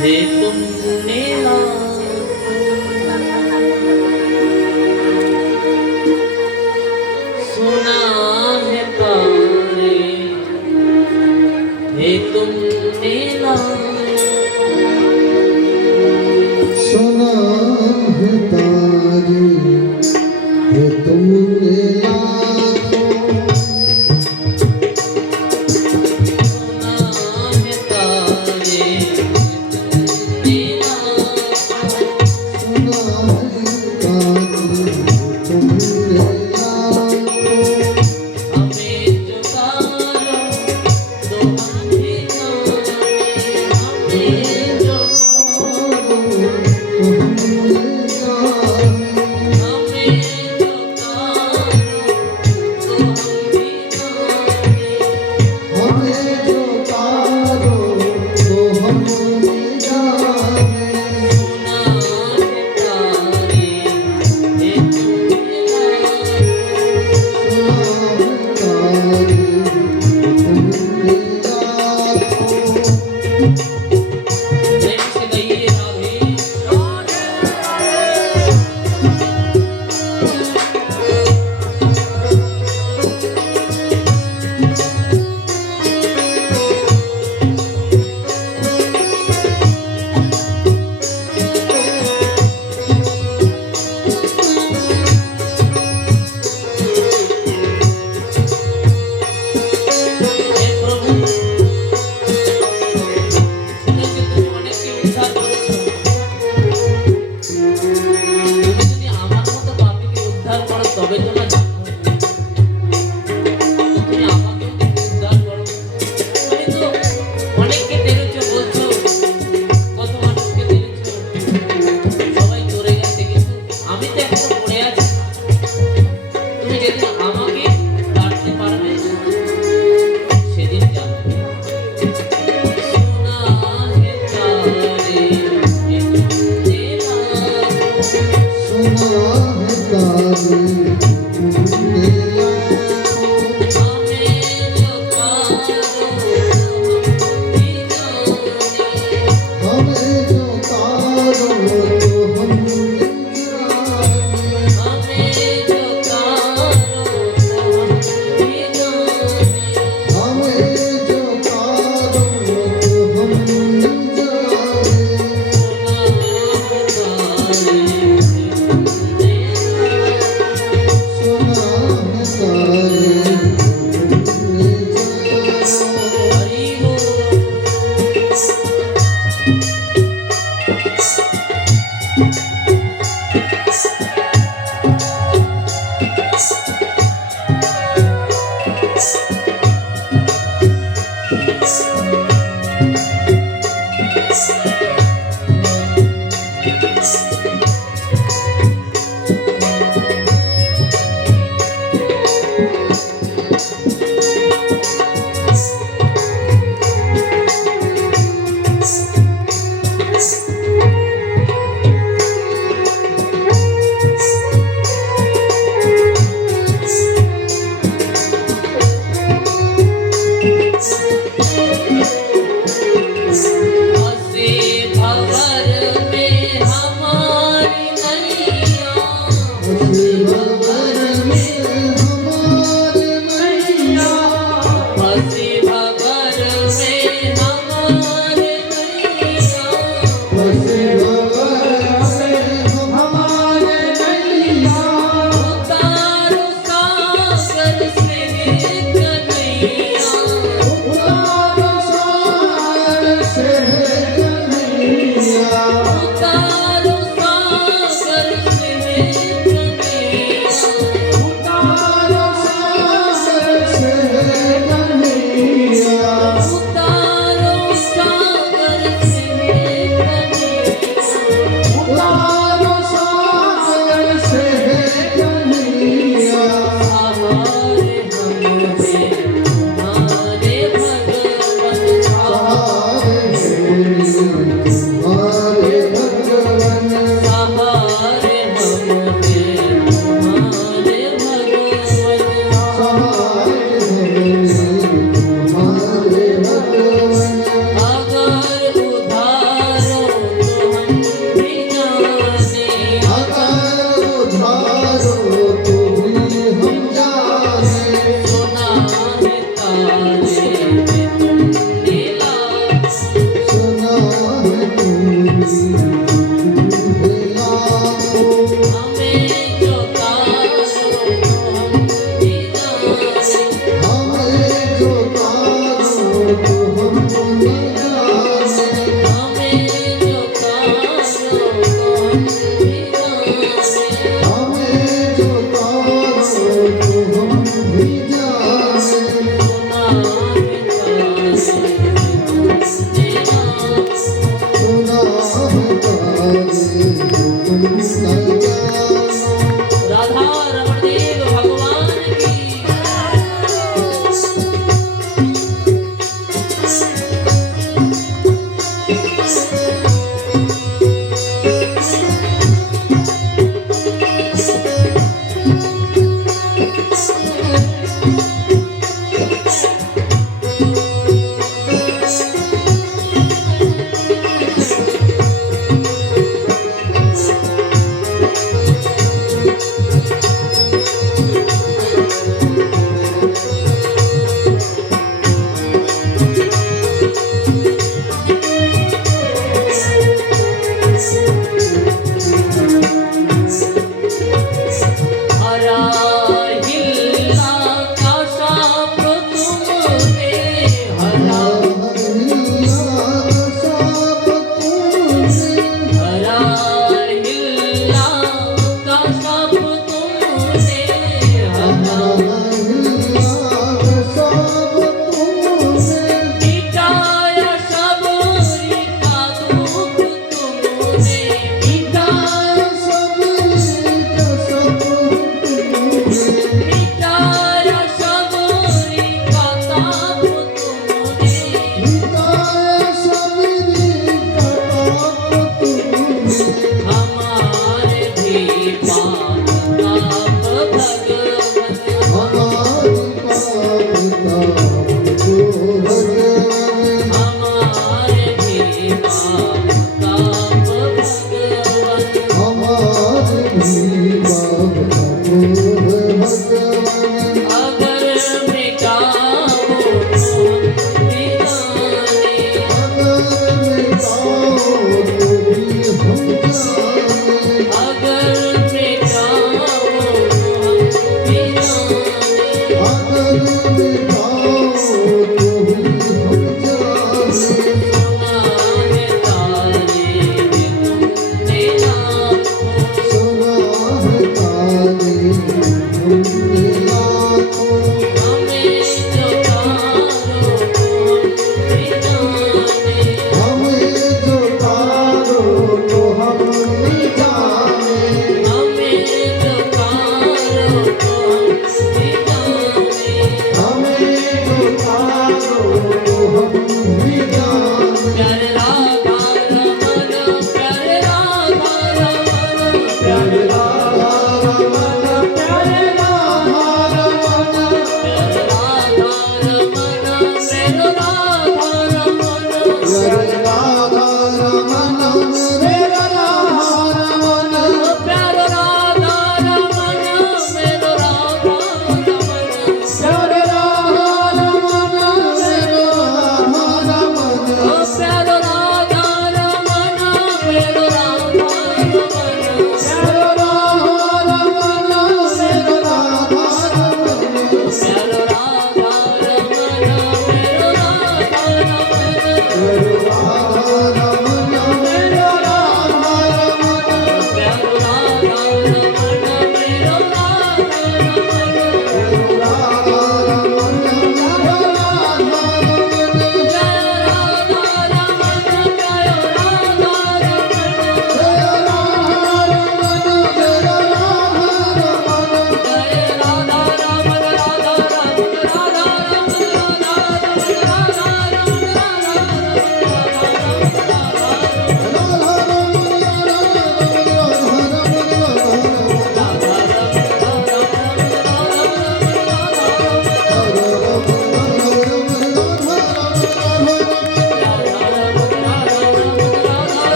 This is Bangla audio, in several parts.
हे तुमने सुना है तारे, हे तुमने सुना है तारे, हे तुमने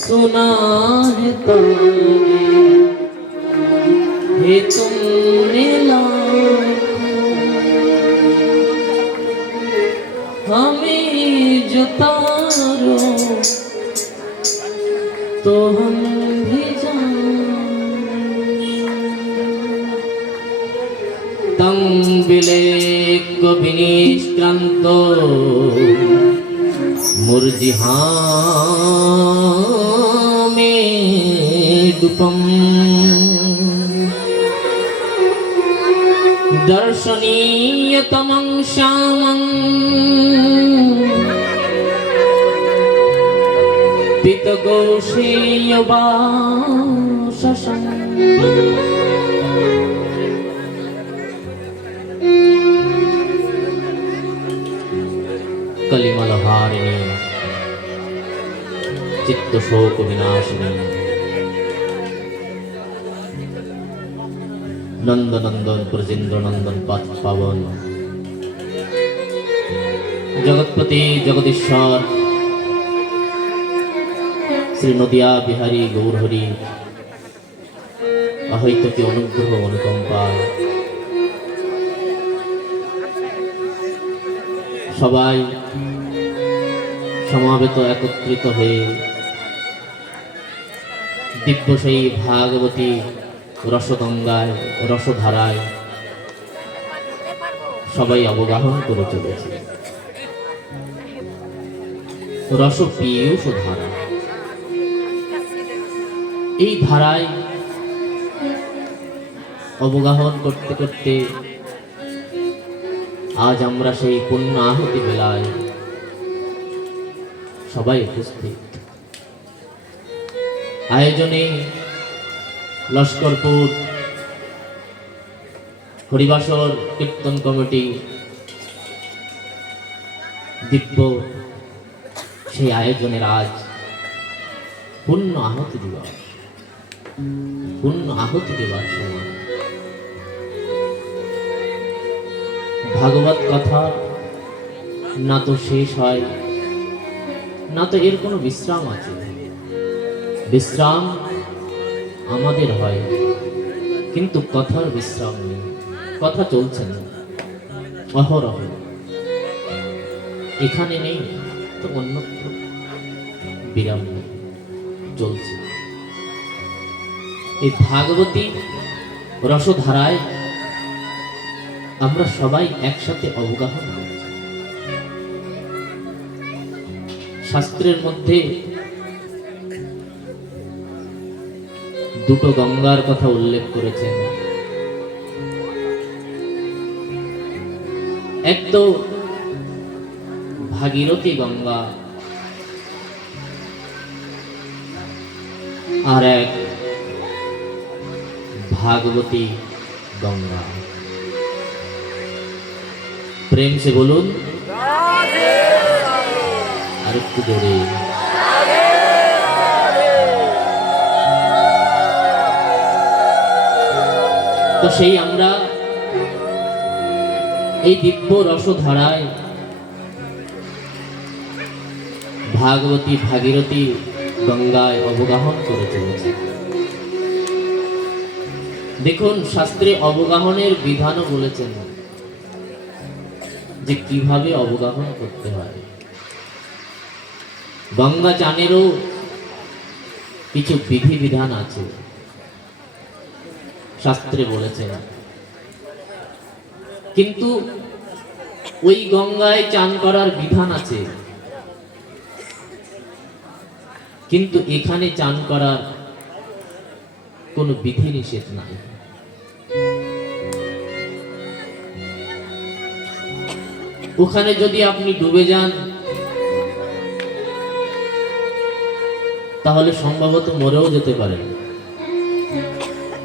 सुना है तारे हे तुमने हमें जो तारो तो हम भी तम बिलेक विनिष्क्रांत मुर्जिहा डूपम दर्शनीय तमं श्यामं पितगोषेय वाससं कलिमलहारिणी चित्तशोक विनाशिनी नंदनंदन ब्रजेंद्र नंदन पावन जगतपति जगदीश्वर श्री नदिया बिहारी गौरहरि अहैतुकी अनुग्रह अनुकंपा सबाई समावेत एकत्रित हये दिव्य सेई भागवती रसगंगाय रसधाराय सबाई अवगाहन करे चलेছে रस पीयूष धारा এই ধারায় অবগাহন করতে করতে আজ আমরা সেই পুণ্য আহুতি বেলায় সবাই উপস্থিত আয়োজনে লস্করপুর হরিবাসর কীর্তন কমিটি দিব্য সেই আয়োজনের আজ পূর্ণ আহুতি দিবস, পূর্ণ আহুতি দেওয়ার সময় ভাগবত কথা না তো শেষ হয়, না তো এর কোনো বিশ্রাম আছে। বিশ্রাম আমাদের হয়, কিন্তু কথার বিশ্রাম নেই, কথা চলছে না অহরহ। এখানে নেই তো অন্যত্র বিরাম নেই, চলছে। এই ভাগবতী রসধারায় আমরা সবাই একসাথে অবগাহন করছি। শাস্ত্রের মধ্যে দুটো গঙ্গার কথা উল্লেখ করেছেন। এক তো ভাগীরথী গঙ্গা, আর এক ভাগবতী গঙ্গা। প্রেম সে বলুন আর একটু জোরে। তো সেই আমরা এই দিব্য রসধারায় ভাগবতী ভাগীরথী গঙ্গায় অবগাহন করে চলেছে। দেখুন, শাস্ত্রে অবগাহনের বিধানও বলেছেন যে কিভাবে অবগাহন করতে হয়। গঙ্গা চানেরও কিছু বিধি বিধান আছে, শাস্ত্রে বলেছেন। কিন্তু ওই গঙ্গায় চান করার বিধান আছে, কিন্তু এখানে চান করার কোনো বিধি নিষেধ নাই। ওখানে যদি আপনি ডুবে যান তাহলে সম্ভবত মরেও যেতে পারেন।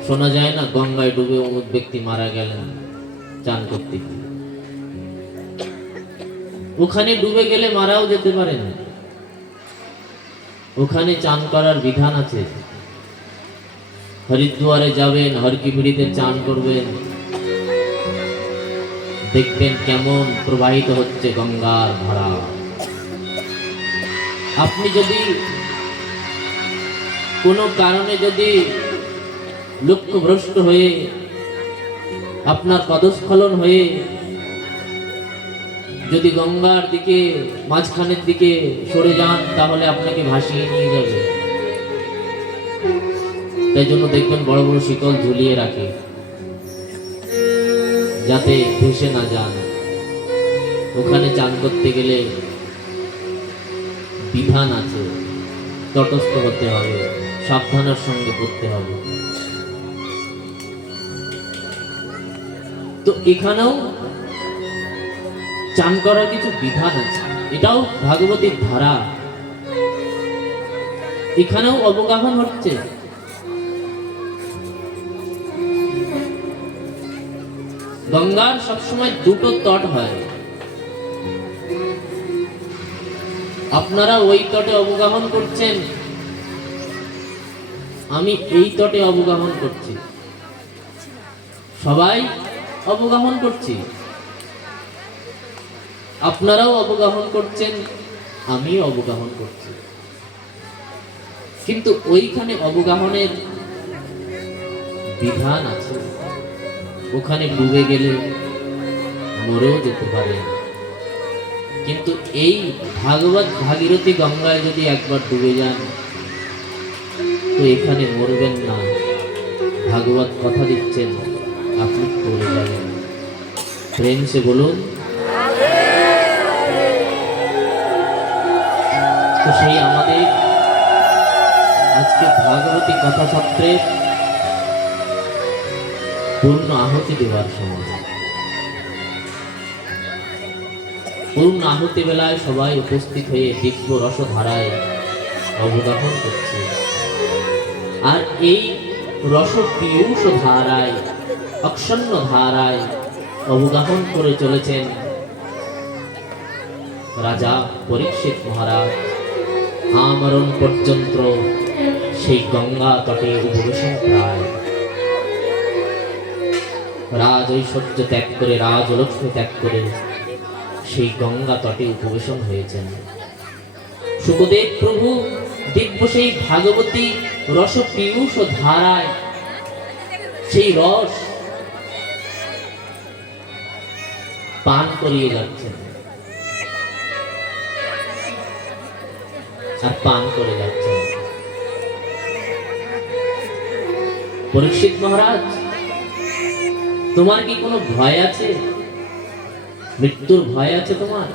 শোনা যায় না গঙ্গায় ডুবে অমুক ব্যক্তি মারা গেলেন চান করতে গিয়ে। ওখানে ডুবে গেলে মারাও যেতে পারেন। ওখানে চান করার বিধান আছে। হরিদ্বারে যাবেন, হরকিপিড়িতে চান করবেন, দেখবেন কেমন প্রবাহিত হচ্ছে গঙ্গার ধারা। আপনি যদি কোনো কারণে যদি লক্ষ্যভ্রষ্ট হয়ে আপনার পদস্খলন হয়ে যদি গঙ্গার দিকে মাঝখানের দিকে সরে যান তাহলে আপনাকে ভাসিয়ে নিয়ে যাবে। তাই জন্য দেখবেন বড় বড় শিকল ঝুলিয়ে রাখে যাতে ভেসে না যান। ওখানে চান করতে গেলে বিধান আছে, তটস্থ হতে হবে, সাবধানের সঙ্গে করতে হবে। তো এখানেও চান করার কিছু বিধান আছে, এটাও ভাগবতীর ধারা। এখানেও অবগাহন হচ্ছে। গঙ্গার সবসময় দুটো তট হয়। আপনারা ওই তটে অবগাহন করছেন, আমি এই তটে অবগাহন করছি, সবাই অবগাহন করছি। আপনারাও অবগাহন করছেন, আমিও অবগাহন করছি। কিন্তু ওইখানে অবগাহনের বিধান আছে। ওখানে ডুবে গেলে মরেও যেতে পারে। কিন্তু এই ভাগবত ভাগীরথী গঙ্গায় যদি একবার ডুবে যান তো এখানে মরবেন না। ভাগবত কথা দিচ্ছেন, আপনি পড়ে যাবেন। প্রেম সে বলুন। তো সেই আমাদের আজকে ভাগবতী কথাছত্রের পূর্ণ আহুতি দেওয়ার সময়। পূর্ণ আহুতি বেলায় সবাই উপস্থিত হয়ে দিব্য রসধারায় অবগাহন করছে। আর এই রস পীয়ূষ ধারায় অক্ষণ্ণ ধারায় অবগাহন করে চলেছেন রাজা পরীক্ষিত মহারাজ আমরণ পর্যন্ত সেই গঙ্গা তটে উপবেশন প্রায়। রাজ ঐশ্বর্য ত্যাগ করে, রাজ লক্ষ্মী ত্যাগ করে সেই গঙ্গা তটে উপবেশন হয়েছেন। সুখদেব প্রভু দিব্য সেই ভাগবতী রস পীয়ূষ ধারায় সেই রস পান করিয়ে যাচ্ছেন আর পান করে যাচ্ছেন। পরীক্ষিত মহারাজ, তোমার কি কোনো ভয় আছে? মৃত্যুর ভয় আছে তোমার,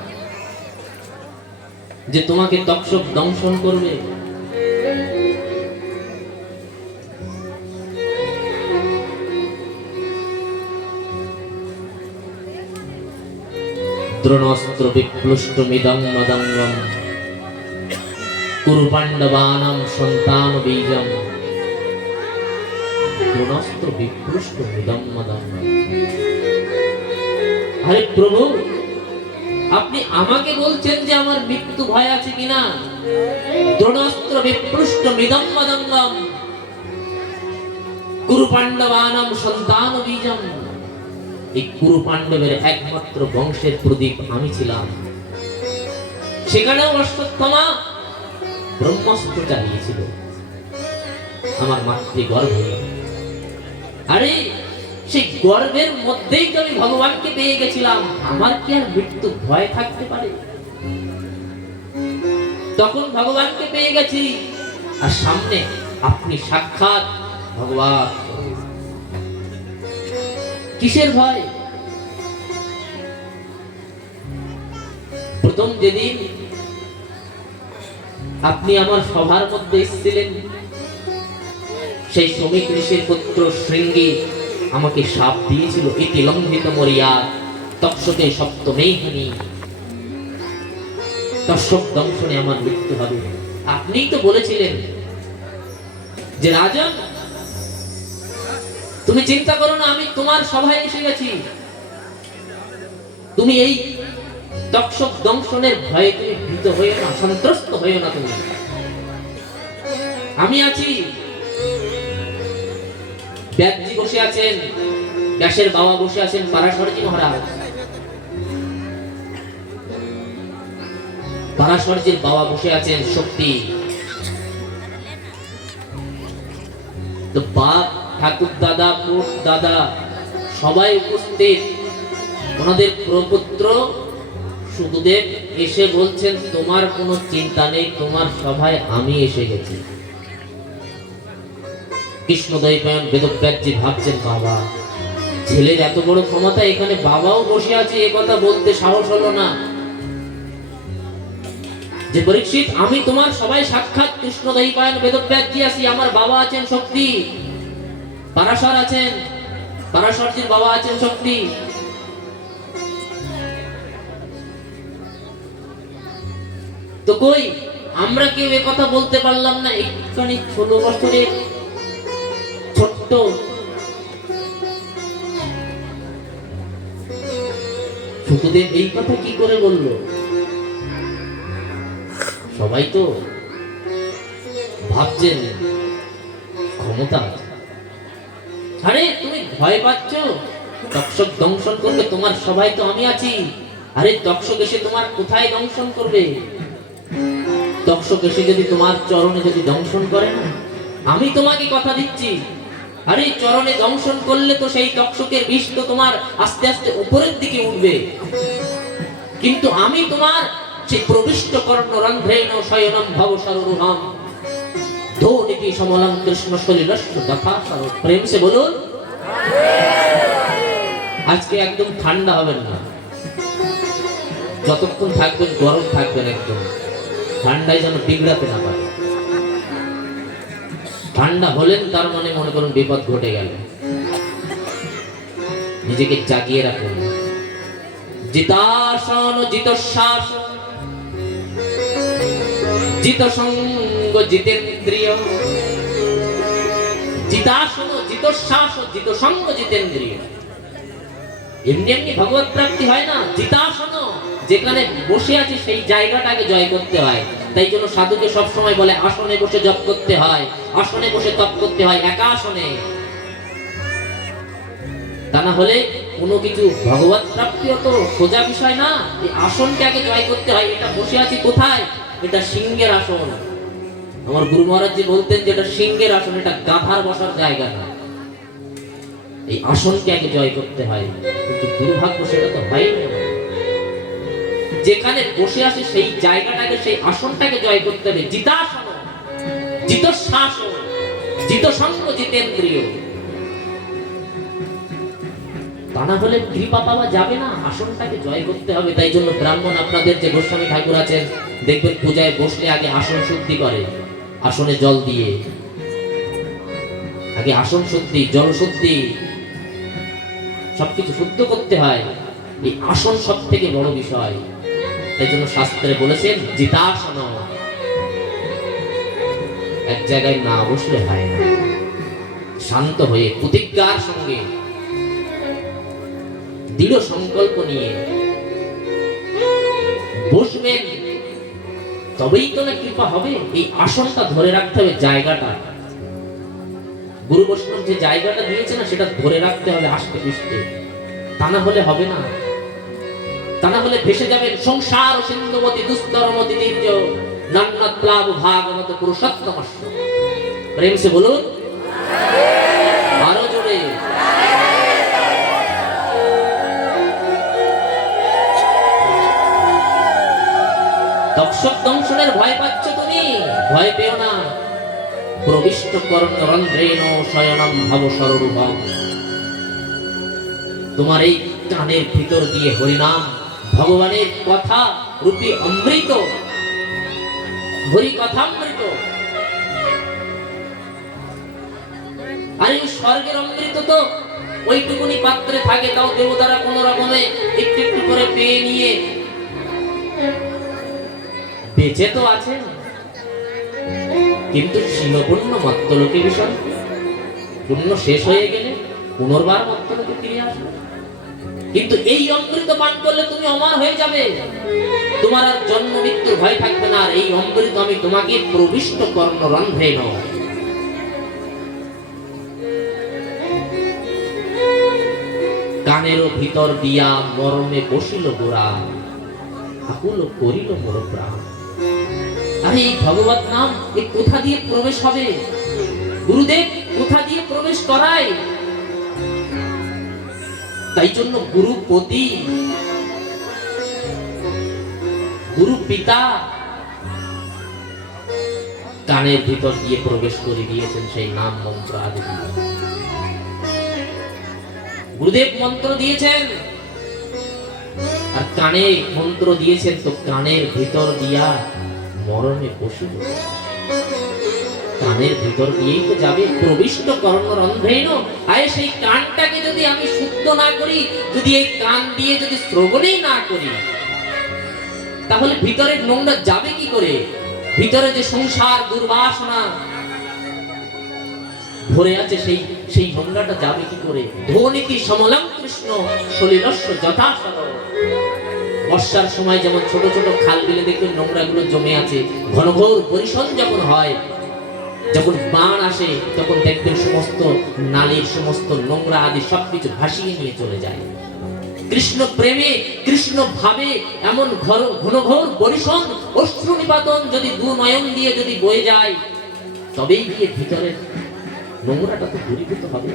যে তোমাকে তক্ষক দংশন করবে? দ্রোণাস্ত্র বিপ্লুষ্টমিদং মদঙ্গম কুরু পাণ্ডবানাং সন্তান বীজম। দ্রোণাস্ত্র বিপ্লুষ্টমিদং মদঙ্গম। আরে প্রভু, আপনি আমাকে বলছেন যে আমার মৃত্যু ভয় আছে কিনা? দ্রোণাস্ত্র বিপ্লুষ্টমিদং মদঙ্গম কুরু পাণ্ডবানাং সন্তান বীজম। এই কুরু পাণ্ডবের একমাত্র বংশের প্রদীপ আমি ছিলাম। সেখানেও অশ্বত্থামা ব্রহ্মাস্ত্র চালিয়েছিল আমার মাতৃগর্ভে। আরে সেই গর্ভের মধ্যেই তো আমি ভগবানকে পেয়ে গেছিলাম, আমার কি আর মৃত্যু ভয় থাকতে পারে? তখন ভগবানকে পেয়ে গেছি, আর সামনে আপনি সাক্ষাৎ ভগবান। কিসের ভয়? প্রথম যেদিন আপনি আমার সভার মধ্যে এসেছিলেন, সেই শ্রমিক ঋষির পুত্র শৃঙ্গী আমাকে শাপ দিয়েছিল, ইতি লঙ্ঘিত মরিয়া তক্ষকে সপ্তমেহানি, তক্ষক দংশনে আমার মৃত্যু হবে। আপনিই তো বলেছিলেন যে রাজন, তুমি চিন্তা করো না, আমি তোমার সভায় এসে গেছি। তুমি এই তক্ষক দংশনের ভয়ে তুমি ভীত হইও না, সন্ত্রস্ত হইও না। তুমি, আমি আছি। ব্যাসজি বসে আছেন, ব্যাসের বাবা বসে আছেন পারাশরজি মহারাজ। পারাশরজির বাবা বসে আছেন শক্তি। তো বাপ, ঠাকুর দাদা, কোট দাদা সবাই উপস্থিত। ওনাদের প্রপুত্র সুখদেব এসে বলছেন, তোমার কোনো চিন্তা নেই, তোমার সভায় আমি এসে গেছি। কৃষ্ণদৈপায়ন বেদব্যাসজি ভাবছেন, বাবা, ছেলের এত বড় ক্ষমতা, এখানে বাবাও বসে আছে, এ কথা বলতে সাহস হলো না। যে পরীক্ষিত, আমি তোমার সবাই সাক্ষাৎ কৃষ্ণদৈপায়ন বেদব্যাসজি আছি, আমার বাবা আছেন শক্তি, পারাশর আছেন, পারাশরজির বাবা আছেন শক্তি। তো কই আমরা কেউ এ কথা বলতে পারলাম না? একটুখানি 16 বছরের ছোট্ট সুখদেব এই কথা কি করে বলল? সবাই তো ভাবছেন ক্ষমতা আছে। আরে তুমি ভয় পাচ্ছ? তক্ষক দংশন করবে তোমার সবাই তো আমি আছি। আরে তক্ষক এসে তোমার কোথায় দংশন করবে? তক্ষক এসে যদি তোমার চরণে যদি দংশন করে না, আমি তোমাকে কথা দিচ্ছি, আরে চরণে দংশন করলে তো সেই তক্ষকের বিষ তো তোমার আস্তে আস্তে উপরের দিকে উঠবে। কিন্তু আমি তোমার সেই প্রবিষ্ট কর্ণ রন্ধ্রেণ শয়নম ভব সরোরুহম ধোনিতি সমলং কৃষ্ণ সলিলস্য যথা সর। প্রেম সে বলুন। আজকে একদম ঠান্ডা হবেন না, যতক্ষণ থাকবেন গরম থাকবেন, একদম ঠান্ডায় যেন বিগড়াতে না পারে। ঠান্ডা হলেন তার মানে মনে করুন বিপদ ঘটে গেল। নিজেকে জাগিয়ে রাখুন। জিতাসন জিতশ্বাস জিত সঙ্গ জিতেন্দ্রিয় জিতাসন জিতশ্বাস জিতসঙ্গ জিতেন্দ্রিয়। এমনি এমনি ভগবত প্রাপ্তি হয় না, জিতাসন যেখানে বসে আছে সেই জায়গাটাকে জয় করতে হয়। তাই জন্য সাধুকে সবসময় বলে আসনে বসে জপ করতে হয়, আসনে বসে তপ করতে হয়, একা আসনে। তা না হলে কোনো কিছু ভগবত প্রাপ্তিও তো সোজা বিষয় না। এই আসনকে আগে জয় করতে হয়। এটা বসে আছি কোথায়? এটা সিংহের আসন। আমার গুরু মহারাজজি বলতেন যে এটা সিংহের আসন, এটা গাধার বসার জায়গা না। এই আসনকে আগে জয় করতে হয়, কিন্তু দুর্ভাগ্য সেটা তো হয় না। যেখানে বসে আছে সেই জায়গাটাকে, সেই আসনটাকে জয় করতে হবে। জিতাসন জিতশ্বাস জিতসঙ্গ জিতেন্দ্রিয়। তা না হলে কৃপা পাওয়া যাবে না, আসনটাকে জয় করতে হবে। তাই জন্য ব্রাহ্মণ আপনাদের যে গোস্বামী ঠাকুর আছেন, দেখবেন পূজায় বসলে আগে আসন শুদ্ধি করে, আসনে জল দিয়ে। আগে আসন শুদ্ধি, জল শুদ্ধি, সবকিছু শুদ্ধ করতে হয়। এই আসন সব থেকে বড় বিষয়। তাই জন্য শাস্ত্রে বলেছেন জিতাসন। এক জায়গায় না বসলে হয় না, শান্ত হয়ে প্রতিজ্ঞার সঙ্গে দৃঢ় সংকল্প নিয়ে বসবেন, তবেই তো না কৃপা হবে। এই আসনটা ধরে রাখতে হবে, জায়গাটা গুরু বৈষ্ণব যে জায়গাটা দিয়েছে না, সেটা ধরে রাখতে হবে আস্তে পিষ্টে। তা না হলে হবে না। তা না হলে ভেসে যাবেন সংসার সিন্ধুমতি দুস্তরমতি দীর্ঘ নান্নাত প্লাব ভাগবত পুরুষোত্তমস্য। প্রেম সে বলুন আরো জোরে। দর্শক দংশনের ভয় পাচ্ছ তুমি, ভয় পেও না। প্রবিষ্ট কর্ণরন্ধ্রেণ শয়নম ভাব সররূপম। তোমার এই কানের ভিতর দিয়ে হরিনাম, ভগবানের কথা রূপী অমৃত, হরি কথামৃত। আর এই স্বর্গের অমৃত তো ওইটুকুনি পাত্রে থাকে, তাও দেবতারা কোন রকমে একটু একটু করে পেয়ে নিয়ে বেঁচে তো আছে। কিন্তু শিলপুণ্য মত্তলোকে বিষয়, পুণ্য শেষ হয়ে গেলে পুনর্বার মত্তলোকে ফিরে আসবে। কিন্তু এই অমৃত পান করলে তুমি অমর হয়ে যাবে, তোমার আর জন্ম মৃত্যুর ভয় থাকবে না। আর এই অমৃত আমি তোমাকে প্রবিষ্ট কর্ণরন্ধ্রেণ। কানের ভিতর দিয়া মরমে বসিল গোরা, আকুল করিল মোর প্রাণ। আরে এই ভগবত নাম এই কোথা দিয়ে প্রবেশ হবে? গুরুদেব কোথা দিয়ে প্রবেশ করায়? তাই জন্য গুরুপতি, গুরু পিতা কানের ভিতর দিয়ে প্রবেশ করে দিয়েছেন সেই নাম মন্ত্র আদি। গুরুদেব মন্ত্র দিয়েছেন আর কানে মন্ত্র দিয়েছেন, তো কানের ভিতর দিয়া মরণে বসিল। কানের ভিতর দিয়েই তো যাবে প্রবিষ্ট কর্ণরন্ধ্রেণ। আয় সেই কানটাকে যদি আমি শুদ্ধ না করি, যদি এই কান দিয়ে যদি শ্রবণেই না করি, তাহলে ভিতরের নোংরা যাবে কি করে? ভিতরে যে সংসার দুর্বাসনা ভরে আছে, সেই নোংরাটা যাবে কি করে? ধ্বনিতি সমলং কৃষ্ণ সলিলস্য যথাসর। বর্ষার সময় যেমন ছোট ছোট খাল বিলে দেখবেন নোংরা গুলো জমে আছে, ঘন ঘোর বরিশন যখন হয়, যখন বান আসে, তখন দেখবেন সমস্ত নালীর সমস্ত নোংরা আদি সবকিছু ভাসিয়ে নিয়ে চলে যায়। কৃষ্ণ প্রেমে, কৃষ্ণ ভাবে এমন ঘন ঘোর বরিশন অশ্রু নিপাতন যদি দু নয়ন দিয়ে যদি বয়ে যায়, তবেই গিয়ে ভিতরের নোংরাটা তো দূরীভূত হবে।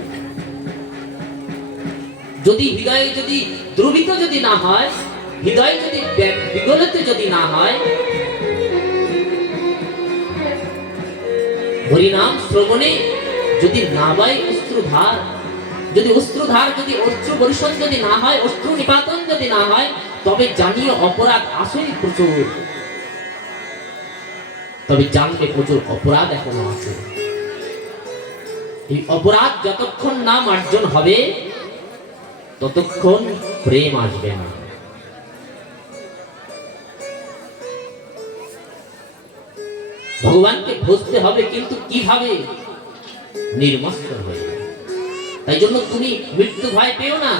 যদি হৃদয়ে যদি দ্রবিত যদি না হয়, হৃদয় যদি বিগলিত যদি না হয়, হরিনাম শ্রবণে যদি না বয় অশ্রুধার, যদি অশ্রুধার যদি অশ্রু বর্ষণ যদি না হয়, অশ্রু নিপাতন যদি না হয়, তবে জানিয়ে অপরাধ আসেই প্রচুর। তবে জানবে প্রচুর অপরাধ এখনো আছে। এই অপরাধ যতক্ষণ না মার্জন হবে, ততক্ষণ প্রেম আসবে না। ভগবানকে বুঝতে হবে, কিন্তু কিভাবে? নির্মস্ত হয়ে যাবে। তাই জন্য তুমি মৃত্যু ভয় পেও না।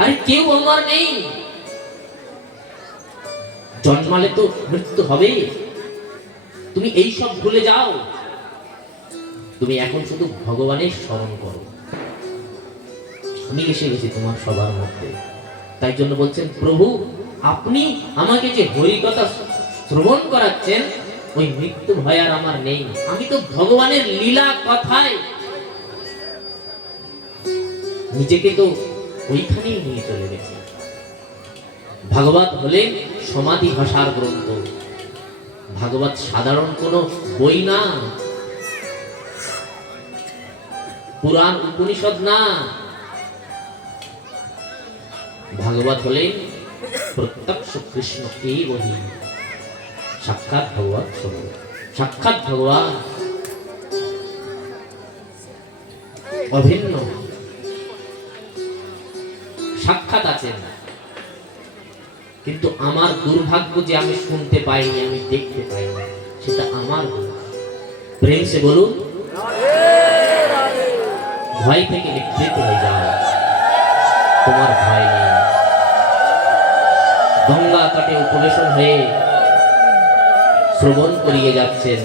আরে কেউ অমর নেই, জন্মালে তো মৃত্যু হবে। তুমি এই সব ভুলে যাও, তুমি এখন শুধু ভগবানের স্মরণ করো। আমি এসে গেছি তোমার সবার মধ্যে। তাই জন্য বলছেন প্রভু আপনি আমাকে যে হরিকথা শ্রবণ করাচ্ছেন, ওই মৃত্যু ভয় আর আমার নেই। আমি তো ভগবানের লীলা কথায় নিজেকে তো ওইখানেই নিয়ে চলে গেছি। ভাগবত হলেন সমাধি ভাষার গ্রন্থ। ভাগবত সাধারণ কোনো বই না, পুরাণ উপনিষদ না। ভাগবত হলেন প্রত্যক্ষ কৃষ্ণ এই বহি, সাক্ষাৎ ভগবত স্বরূপ। সাক্ষাৎ ভগবান অভিন্ন সাক্ষাৎ আছেন। কিন্তু আমার দুর্ভাগ্য যে আমি শুনতে পাইনি, আমি দেখতে পাইনি, সেটা আমার দোষ। প্রেম সে বলুন, ভয় থেকে নিবৃত্ত হয়ে যাও, তোমার ভয় নেই। গঙ্গা তটে উপবেশন হয়ে শ্রবণ করিয়ে যাচ্ছেন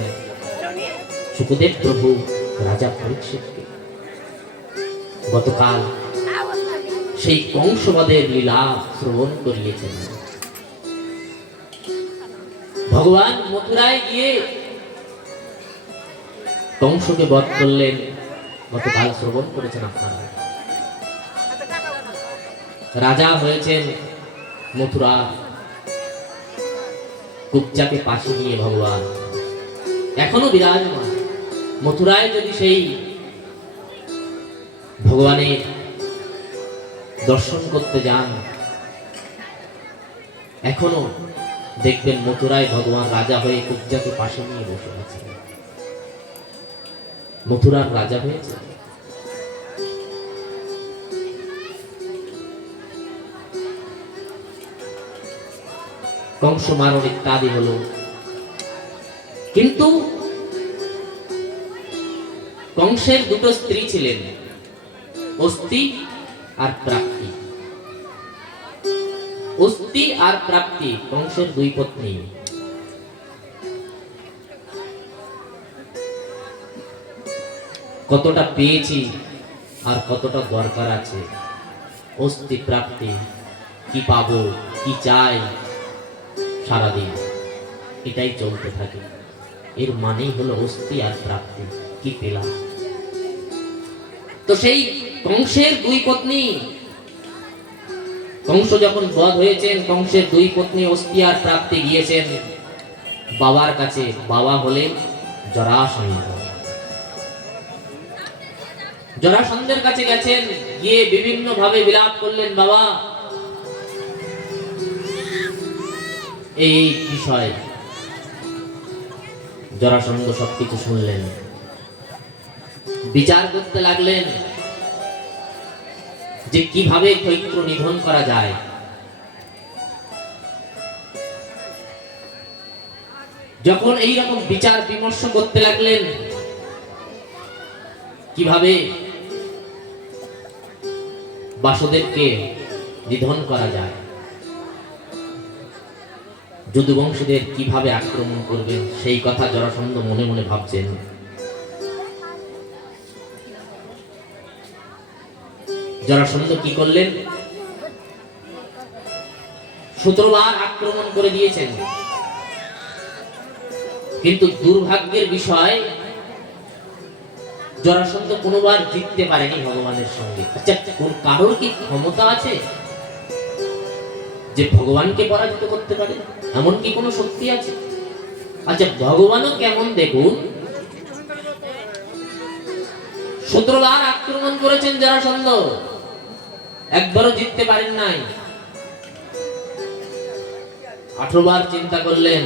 সুখদেব প্রভু রাজা পরীক্ষিতকে। গতকাল সেই কংসবদের লীলা শ্রবণ করিয়েছেন। ভগবান মথুরায় গিয়ে কংসকে বধ করলেন, গতকাল শ্রবণ করেছেন আপনারা। রাজা হয়েছেন মথুরা, কুবজাকে পাশে নিয়ে ভগবান এখনো বিরাজমান। মথুরায় যদি সেই ভগবানের দর্শন করতে যান, এখনো দেখবেন মথুরায় ভগবান রাজা হয়ে কুবজাকে পাশে নিয়ে বসে আছে। মথুরার রাজা হয়েছে। কংস মারণ ইত্যাদি হলো, কিন্তু কংসের দুটো স্ত্রী ছিলেন, অস্তি আর প্রাপ্তি। অস্তি আর প্রাপ্তি কংসের দুই পত্নী। কতটা পেয়েছি আর কতটা দরকার আছে, অস্তি প্রাপ্তি, কি পাবো কি চাই, সারাদিন এটাই চলতে থাকে। এর মানেই হলো অস্তি আর প্রাপ্তি, কি পেলাম। তো সেই কংসের দুই পত্নী, কংস যখন বধ হয়েছেন, কংসের দুই পত্নী অস্তি আর প্রাপ্তি গিয়েছেন বাবার কাছে। বাবা হলেন জরাসন্ধ। জরাসন্ধের কাছে গেছেন, গিয়ে বিভিন্ন ভাবে বিলাপ করলেন, বাবা এই বিষয়। জরাসন্ধ সবকিছু শুনলেন, বিচার করতে লাগলেন যে কিভাবে চৈত্র নিধন করা যায়। যখন এই রকম বিচার বিমর্শ করতে লাগলেন, কিভাবে বাসুদেবকে নিধন করা যায়, যদুবংশীদের কিভাবে আক্রমণ করবেন, সেই কথা জরাসন্ধ মনে মনে ভাবছেন। জরাসন্ধ কি করলেন, 17 বার আক্রমণ করে দিয়েছেন। কিন্তু দুর্ভাগ্যের বিষয়, জরাসন্ধ কোনোবার জিততে পারেনি ভগবানের সঙ্গে। আচ্ছা, কোন কারোর কি ক্ষমতা আছে যে ভগবানকে পরাজিত করতে পারে? এমন কি কোনো শক্তি আছে? আচ্ছা, ভগবানও কেমন দেখুন, 17 বার আক্রমণ করেছেন জরাসন্ধ, একবারও জিততে পারেন নাই। 18 বার চিন্তা করলেন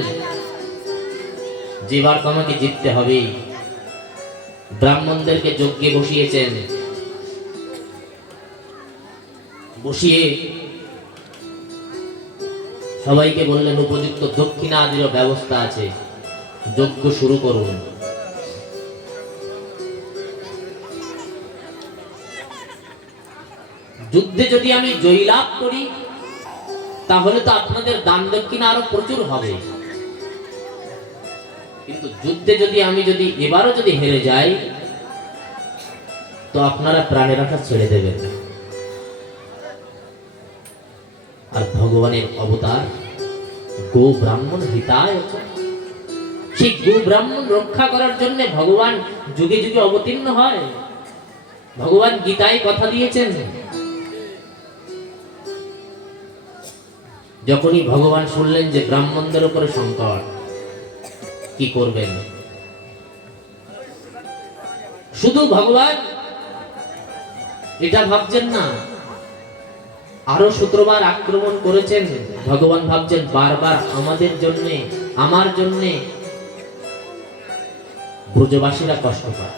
যেবার তো আমাকে জিততে হবে। ব্রাহ্মণদেরকে যজ্ঞে বসিয়েছেন, বসিয়ে সবাইকে বললেন উপযুক্ত দক্ষিণাদিরও ব্যবস্থা আছে, যজ্ঞ শুরু করুন। যুদ্ধে যদি আমি জয়লাভ করি তাহলে তো আপনাদের দান দক্ষিণা আরো প্রচুর হবে, কিন্তু যুদ্ধে যদি এবারও যদি হেরে যাই তো আপনারা প্রাণের আশা ছেড়ে দেবেন। আর ভগবানের অবতার গো ব্রাহ্মণ হিতায়, সেই গো ব্রাহ্মণ রক্ষা করার জন্য ভগবান যুগে যুগে অবতীর্ণ হয়। ভগবান গীতায় কথা দিয়েছেন, যখনই ভগবান শুনলেন যে ব্রাহ্মণদের উপরে সংকট, কি করবেন? শুধু ভগবান এটা ভাবছেন না, আরো 17 বার আক্রমণ করেছেন। ভগবান ভাবছেন বারবার আমাদের জন্য, আমার জন্য ব্রজবাসীরা কষ্ট পায়।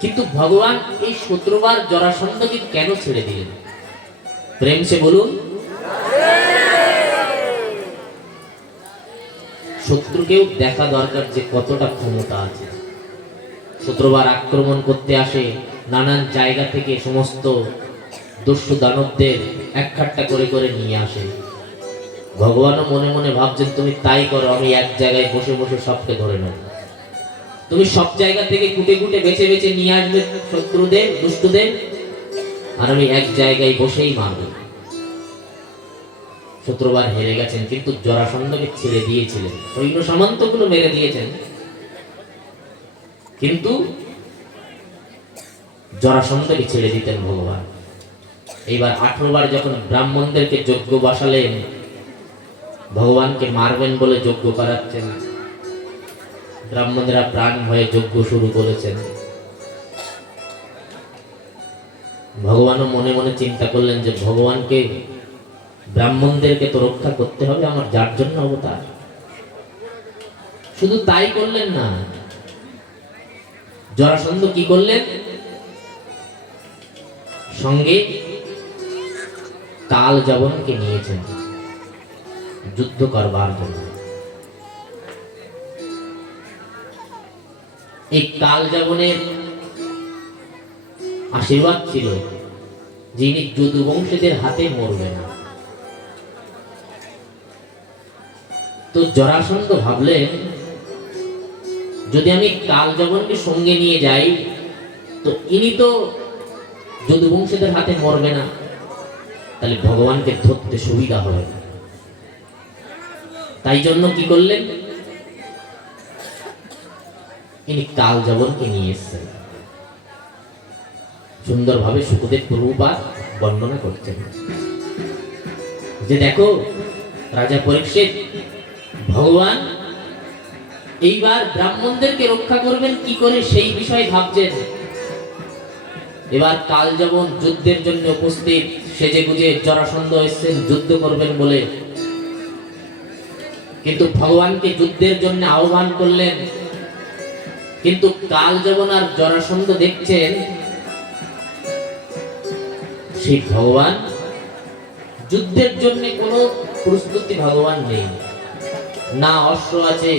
কিন্তু ভগবান এই 17 বার জরাসন্ধকে কেন ছেড়ে দিলেন? প্রেম সে বলুন। শত্রুকেও দেখা দরকার যে কতটা ক্ষমতা আছে। 17 বার আক্রমণ করতে আসে, নানান জায়গা থেকে সমস্ত দস্যু দানবদের একখাট্টা করে করে নিয়ে আসে। ভগবানও মনে মনে ভাবছেন তুমি তাই করো, আমি এক জায়গায় বসে বসে সবকে ধরে নেব। তুমি সব জায়গা থেকে কুটে কুটে বেছে বেছে নিয়ে আসবে শত্রুদের, দুষ্টদের, আর আমি এক জায়গায় বসেই মারব। 17 বার হেরে গেছেন, কিন্তু জরাসন্ধকে ছেড়ে দিয়েছিলেন, সৈন্য সামন্তগুলো মেরে দিয়েছেন, কিন্তু জরাসন্ধকে ছেড়ে দিতেন ভগবান। এইবার 18 বার যখন ব্রাহ্মণদেরকে যজ্ঞ বসালেন, ভগবানকে মারবেন বলে যজ্ঞ করাচ্ছেন, ব্রাহ্মণরা প্রাণ ভয়ে যজ্ঞ শুরু করেছেন। ভগবানও মনে মনে চিন্তা করলেন যে ভগবানকে, ব্রাহ্মণদেরকে তো রক্ষা করতে হবে, আমার যার জন্য অবতার। শুধু তাই করলেন না, জরাসন্ধ কি করলেন? সঙ্গে কাল যাবনকে নিয়েছেন যুদ্ধ করবার জন্য। এই কাল যাবনের আশীর্বাদ ছিল যিনি যদুবংশীদের হাতে মরবে না। তো জরাসন্ধ ভাবলেন যদি আমি কাল যাবনকে সঙ্গে নিয়ে যাই তো ইনি তো যদুবংশীদের হাতে মরবে না, তাহলে ভগবানকে ধরতে সুবিধা হবে। তাই জন্য কি করলেন? ইনি কাল যাবনকে নিয়ে এসেছেন। সুন্দরভাবে শুকদেব প্রভুপাদ বর্ণনা করছেন যে দেখো রাজা পরীক্ষিত, ভগবান এইবার ব্রাহ্মণদেরকে রক্ষা করবেন কি করে সেই বিষয়ে ভাবছেন। এবার কাল যাবন যুদ্ধের জন্য উপস্থিত, সেজে গুজে জরাসন্ধ এসেছেন যুদ্ধ করবেন বলে, কিন্তু ভগবানকে যুদ্ধের জন্য আহ্বান করলেন। কিন্তু কাল যাবন আর জরাসন্ধ দেখছেন সেই ভগবান যুদ্ধের জন্য কোনো প্রস্তুতি ভগবান নেই, না অস্ত্র আছে,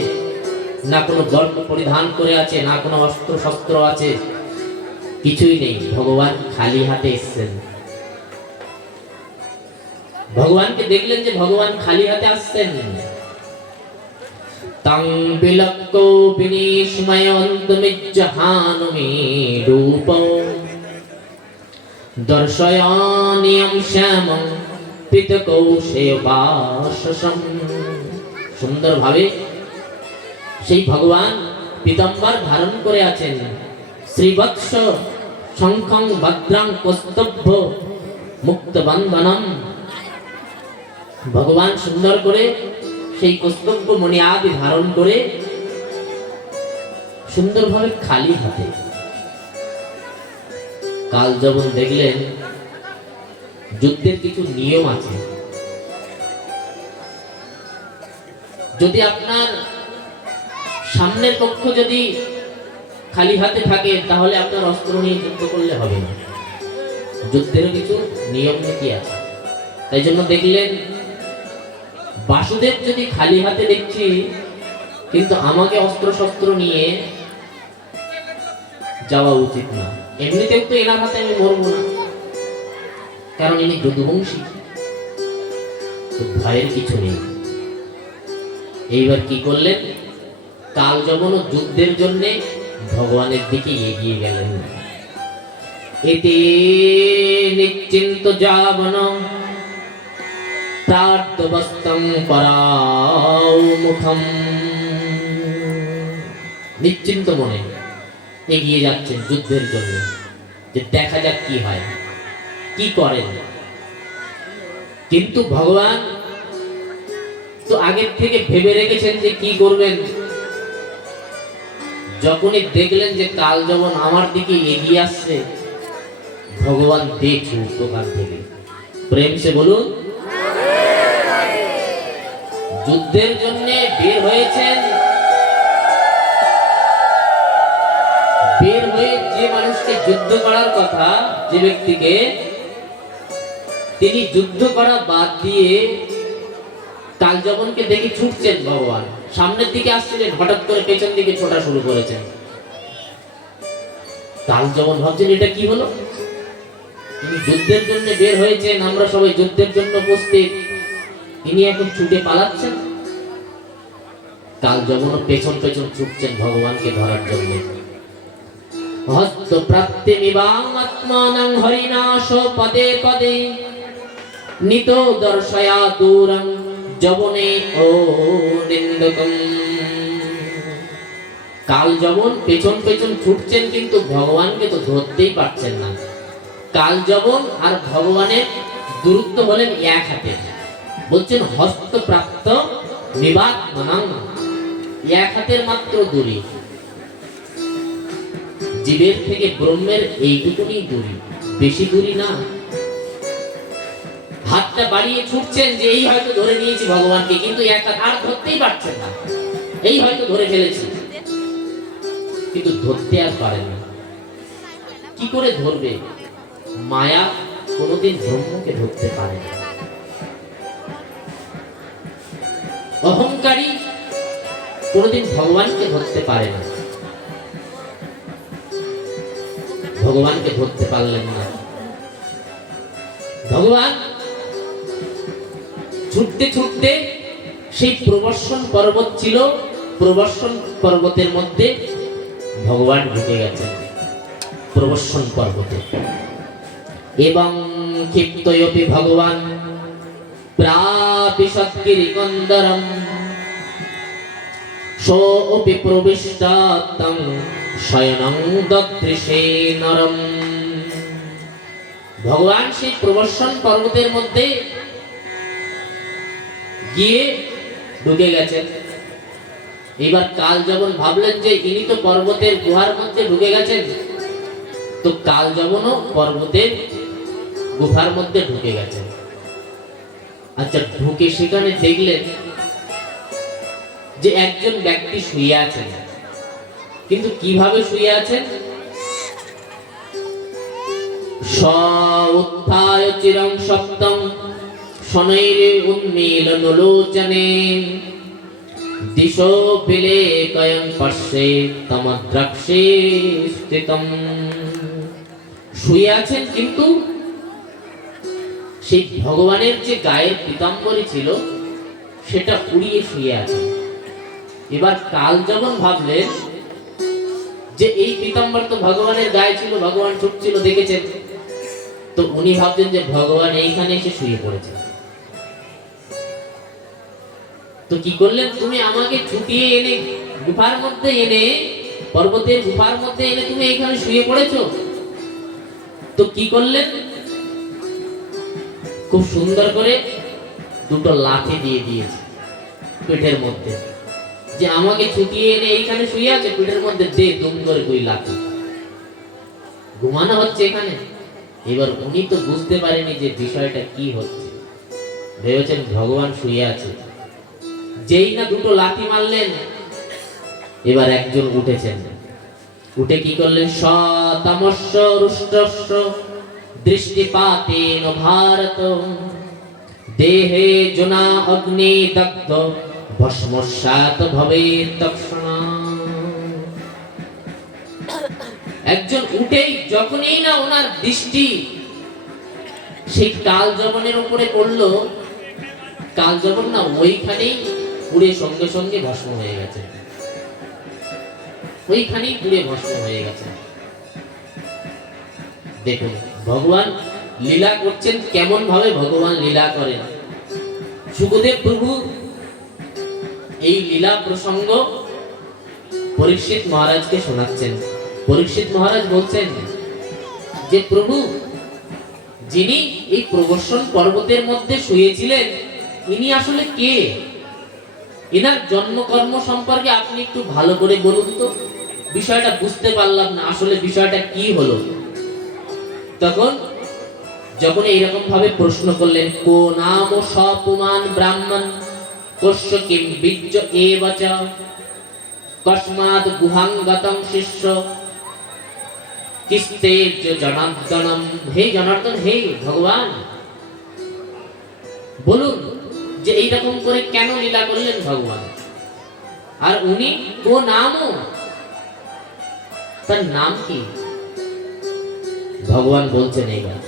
না কোনো গল্প পরিধান করে আছে, না কোনো অস্ত্র শস্ত্র আছে, কিছুই নেই। ভগবান খালি হাতে এসেছেন। ভগবানকে দেখলেন যে ভগবান খালি হাতে আসছেন। তং বিলক্কো বিনিস্ময়ন্তমিজ্জহানুমি রূপং দর্শয়ানিয়ং শ্যামং পিতকৌশেয়বাসসং। সুন্দরভাবে সেই ভগবান পীতাম্বর ধারণ করে আছেন, শ্রীবৎস শঙ্খং ভদ্রাং কস্তভ্য মুক্তবন্ধনম। ভগবান সুন্দর করে সেই কস্তভ্য মণি আদি ধারণ করে সুন্দরভাবে খালি হাতে। কাল যাবন দেখলেন যুদ্ধের কিছু নিয়ম আছে। যদি আপনার সামনের পক্ষ যদি খালি হাতে থাকে তাহলে আপনার অস্ত্র নিয়ে যুদ্ধ করলে হবে না, যুদ্ধেরও কিছু নিয়ম নীতি আছে। তাই জন্য দেখলেন বাসুদেব যদি খালি হাতে দেখছি কিন্তু আমাকে অস্ত্র শস্ত্র নিয়ে যাওয়া উচিত না। এমনিতেও তো এনার হাতে আমি মরবো না, কারণ ইনি যদুবংশী, তো ভয়ের কিছু নেই। এইবার কি করলেন, কাল যবন যুদ্ধের জন্য ভগবানের দিকে এগিয়ে গেলেন। এতে নিশ্চিন্ত যাবন প্রার্থবস্তম পরাও মুখম। নিশ্চিন্ত মনে এগিয়ে যাচ্ছেন যুদ্ধের জন্য, যে দেখা যাক কি হয়, কি করেন। কিন্তু ভগবান তো আগের থেকে ভেবে রেখেছেন যে কি করবেন। যখনই দেখলেন যে কাল যখন আমার দিকে এগিয়ে আসছে, ভগবান দেখুন দোকান থেকে প্রেম সে বলুন, যুদ্ধের জন্য বের হয়েছেন। বের হয়ে যে মানুষকে যুদ্ধ করার কথা, যে ব্যক্তিকে, তিনি যুদ্ধ করা বাদ দিয়ে কাল যবনকে দেখে ছুটছেন। ভগবান সামনের দিকে আসছিলেন, হঠাৎ করে পেছন দিকে ছোটা শুরু করেছেন। কাল যবন ভাবছেন এটা কি হলো, তিনি যুদ্ধের জন্য বের হয়েছেন, আমরা সবাই যুদ্ধের জন্য প্রস্তুত, তিনি এখন ছুটে পালাচ্ছেন। কাল যবন পেছন পেছন ছুটছেন ভগবানকে ধরার জন্য। হস্ত প্রাপ্তিমিবাং আত্মানং হরিনাশ পদে পদে নিত দর্শয়া দূরং যবনে ও নিন্দকম। কাল যবন পেছন পেছন ছুটছেন, কিন্তু ভগবানকে তো ধরতেই পারছেন না। কাল যবন আর ভগবানের দূরত্ব হলেন এক হাতে। বলছেন হস্ত প্রাপ্ত নিবাত মানাং, এক হাতের মাত্র দূরী। জীবের থেকে ব্রহ্মের এইটুকুনি দূরী, বেশি দূরী না। হাতটা বাড়িয়ে ছুটছেন যে এই হয়তো ধরে নিয়েছি ভগবানকে, কিন্তু এক হাত আর ধরতেই পারছেন না, এই হয়তো ধরে ফেলেছি, কিন্তু ধরতে আর পারেন না। কি করে ধরবে? মায়া কোনোদিন ব্রহ্মকে ধরতে পারে না। অহংকারী কোনোদিন ভগবানকে ধরতে পারে না। ভগবানকে ধরতে পারলেন না। ভগবান ছুটতে ছুটতে সেই প্রবর্ষণ পর্বত ছিল, প্রবর্ষণ পর্বতের মধ্যে ভগবান ঢুকে গেছেন, প্রবর্ষণ পর্বতে। এবং ক্ষিপ্তয়পি ভগবান প্রাপিষৎগিরি কন্দরম সোপি প্রবিষ্টাত্তং শয়নং দদৃশে নরম। ভগবান সেই প্রবর্ষণ পর্বতের মধ্যে গিয়ে ঢুকে গেছেন। এবার কাল যবন ভাবলেন যে ইনি তো পর্বতের গুহার মধ্যে ঢুকে গেছেন, তো কাল যবনও পর্বতের গুহার মধ্যে ঢুকে গেছেন। আচ্ছা, ঢুকে সেখানে দেখলেন যে একজন ব্যক্তি শুয়ে আছেন, কিন্তু কিভাবে শুয়ে আছেন? স উত্থায় চিরং সপ্তম শনৈরে উন্মীলনলোচনে দিশো বিলে কয়ং পশ্যে তমদ্রাক্ষে স্থিতম। শুয়ে আছেন, কিন্তু সেই ভগবানের যে গায়ের পীতাম্বরী ছিল সেটা উড়িয়ে শুয়ে আছে। এবার কাল যখন ভাবলেন যে এই পীতাম্বর তো ভগবানের গায়ে ছিল, ভগবান ছুটছিল দেখেছেন, তো উনি ভাবছেন যে ভগবান এইখানে এসে শুয়ে পড়েছে। তো কি করলেন, তুমি আমাকে ছুটিয়ে এনে গুফার মধ্যে এনে, পর্বতের গুফার মধ্যে এনে তুমি এইখানে শুয়ে পড়েছো। তো কি করলেন, খুব সুন্দর করে দুটো লাঠি দিয়ে দিয়েছে পেটের মধ্যে, যে আমাকে ছুটিয়ে এনে এইখানে শুয়ে আছে, পেটের মধ্যে দে দুম করে দুই লাঠি, ঘুমানো হচ্ছে এখানে। এবার উনি তো বুঝতে পারেনি যে বিষয়টা কি হচ্ছে, ভেবেছেন ভগবান শুয়ে আছে। যেই না দুটো লাঠি মারলেন, এবার একজন উঠেছেন, উঠে কি করলেন, শতামস্য রুষ্টস্য দৃষ্টিপাতেন ভারত দেহে জনা অগ্নি দগ্ধ ভস্মসাৎ ভবেৎ তৎক্ষণাৎ। একজন উঠেই যখনই না ওনার দৃষ্টি সেই কাল যবনের উপরে পড়লো, কাল যবন না ওইখানেই পুড়ে সঙ্গে সঙ্গে ভস্ম হয়ে গেছে, ওইখানেই পুড়ে ভস্ম হয়ে গেছে। দেখুন ভগবান লীলা করছেন, কেমন ভাবে ভগবান লীলা করেন। সুখদেব প্রভু এই লীলা প্রসঙ্গ পরীক্ষিত মহারাজকে শোনাচ্ছেন। পরীক্ষিত মহারাজ বলছেন যে প্রভু, যিনি এই প্রবর্ষণ পর্বতের মধ্যে শুয়েছিলেন, ইনি আসলে কে? এনার জন্মকর্ম সম্পর্কে আপনি একটু ভালো করে বলুন তো, বিষয়টা বুঝতে পারলাম না, আসলে বিষয়টা কি হলো। তখন যখন এইরকম ভাবে প্রশ্ন করলেন, কো নাম সপুমান ব্রাহ্মণ কস্য কিম বীর্য এবচ কস্মাৎ গুহাঙ্গতং শিষ্য কিস্তের্য জনার্দনম। হে জনার্দন, হে ভগবান, বলুন যে এইরকম করে কেন লীলা করলেন ভগবান? আর উনি কো নামও, তার নাম কি? ভগবান বলছেন এইবার,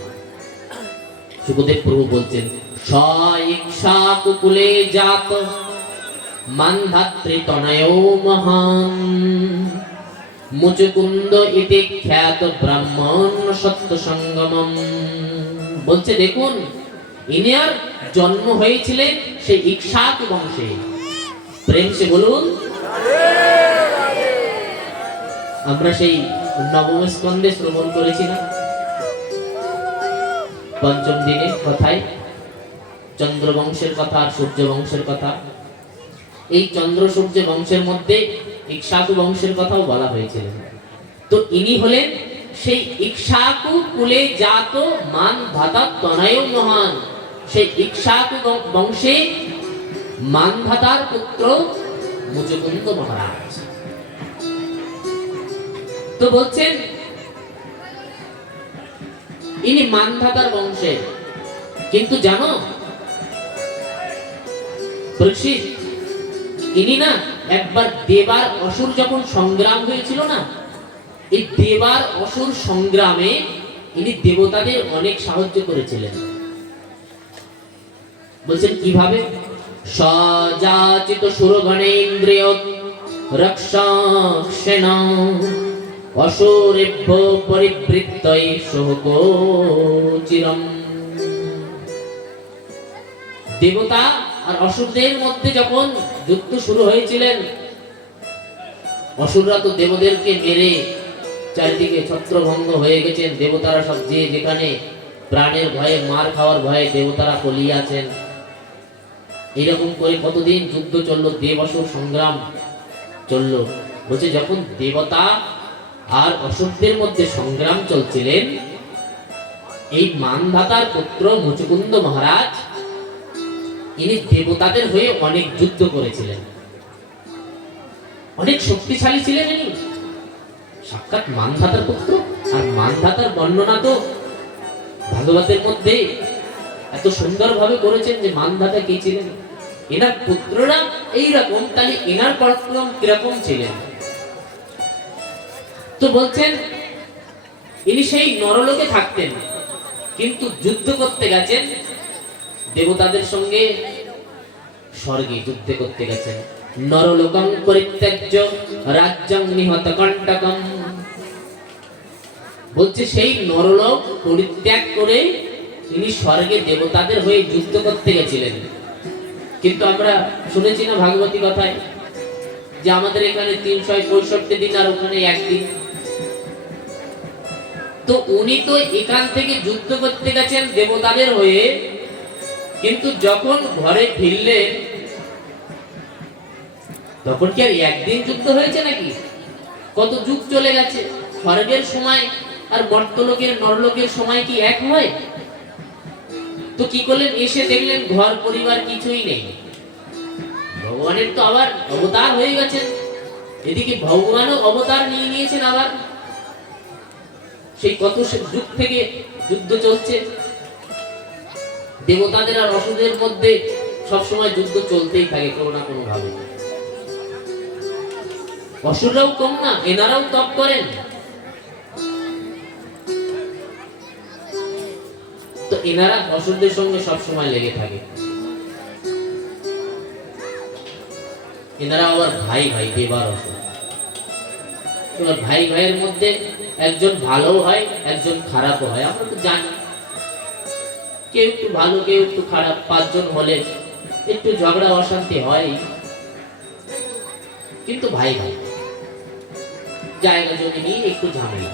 সুখদেব প্রভু বলছেন, স ইক্ষ্বাকুকুলে জাত মান্ধাত্রী তনয়ো মহান মুচুকুন্দ ইতি খ্যাত ব্রাহ্মণ সত্য সঙ্গমম। বলছে দেখুন, ইনার জন্ম হয়েছিলেন সেই ইক্ষ্বাকু বংশে। প্রেম সে বলুন। আমরা সেই নবম স্কন্ধে শ্রবণ করেছি না, পঞ্চম দিনে কথায় চন্দ্র বংশের কথা আর সূর্য বংশের কথা। এই চন্দ্র সূর্য বংশের মধ্যে ইক্ষ্বাকু বংশের কথাও বলা হয়েছিল। তো ইনি হলেন সেই ইক্ষ্বাকু কুলে জাত মানধাতা তনয় মহান। সেই ইক্ষ্বাকু বংশে মানধাতার পুত্র মুচুকুন্দ মহারাজ। তো বলছেন ইনি মানধাতার বংশে, কিন্তু জানো পরীক্ষিত, ইনি না একবার দেবার অসুর যখন সংগ্রাম হয়েছিল না, এই দেবার অসুর সংগ্রামে ইনি দেবতাদের অনেক সাহায্য করেছিলেন। বলছেন কিভাবে? সজাচিত সুরগণেন্দ্রিয় রক্ষাক্ষেণ অসুরেভ্য পরিবৃত্তয়ে শোকচিরম। দেবতা আর অসুরদের মধ্যে যখন যুদ্ধ শুরু হয়েছিলেন, অসুররা তো দেবদেরকে মেরে চারিদিকে ছত্রভঙ্গ হয়ে গেছেন। দেবতারা সব যে যেখানে প্রাণের ভয়ে, মার খাওয়ার ভয়ে দেবতারা পলিয়ে আছেন। এরকম করে কতদিন যুদ্ধ চললো, দেব অসুর সংগ্রাম চললো। বলছে যখন দেবতা আর অসুরদের মধ্যে সংগ্রাম চলছিলেন, এই মানধাতার পুত্র মুচুকুন্দ মহারাজ ইনি দেবতাদের হয়ে অনেক যুদ্ধ করেছিলেন, অনেক শক্তিশালী ছিলেন ইনি। সাক্ষাৎ মানধাতার পুত্র, আর মানধাতার বর্ণনা তো ভাগবতের মধ্যে এত সুন্দরভাবে করেছেন যে মানধাতা কে ছিলেন, এনার পুত্ররা এইরকম, তাহলে এনার পরাক্রম কিরকম ছিলেন। তো বলছেন ইনি সেই নরলোকে থাকতেন, কিন্তু যুদ্ধ করতে গেছেন দেবতাদের সঙ্গে, স্বর্গে যুদ্ধ করতে গেছেন। নরলোকং পরিত্যাজ্য রাজ্যং নিহত কণ্টকম। বলছে সেই নরলোক পরিত্যাগ করে তিনি স্বর্গে দেবতাদের হয়ে যুদ্ধ করতে গেছিলেন। কিন্তু আমরা শুনেছি না ভাগবতী কথায় যে আমাদের এখানে 365 দিন আর ওখানে একদিন। তো উনি তো এখান থেকে যুদ্ধ করতে গেছেন দেবতাদের হয়ে, কিন্তু যখন ঘরে ফিরলেন তখন কি আর একদিন যুদ্ধ হয়েছে নাকি? কত যুগ চলে গেছে। স্বর্গের সময় আর মর্তলোকের নরলোকের সময় কি এক হয়? তো কি করলেন, এসে দেখলেন ঘর পরিবার কিছুই নেই। ভগবানের তো আবার অবতার হয়ে গেছেন, এদিকে ভগবানও অবতার নিয়ে নিয়েছেন আবার। সেই কত যুগ থেকে যুদ্ধ চলছে, দেবতাদের আর অসুরদের মধ্যে সবসময় যুদ্ধ চলতেই থাকে কোনো না কোনো ভাবে। অসুররাও কম না, এনারাও তপ করেন, এনারা অসুরদের সঙ্গে সবসময় লেগে থাকে। এনারা আবার ভাই ভাই দেবার অসুর। এবার ভাই ভাইয়ের মধ্যে একজন ভালো হয়, একজন খারাপও হয়। আমরা তো জানি কেউ একটু ভালো, কেউ একটু খারাপ, পাঁচজন হলে একটু ঝগড়া অশান্তি হয়, কিন্তু ভাই ভাই জায়গা জমি নিয়ে একটু ঝামেলা।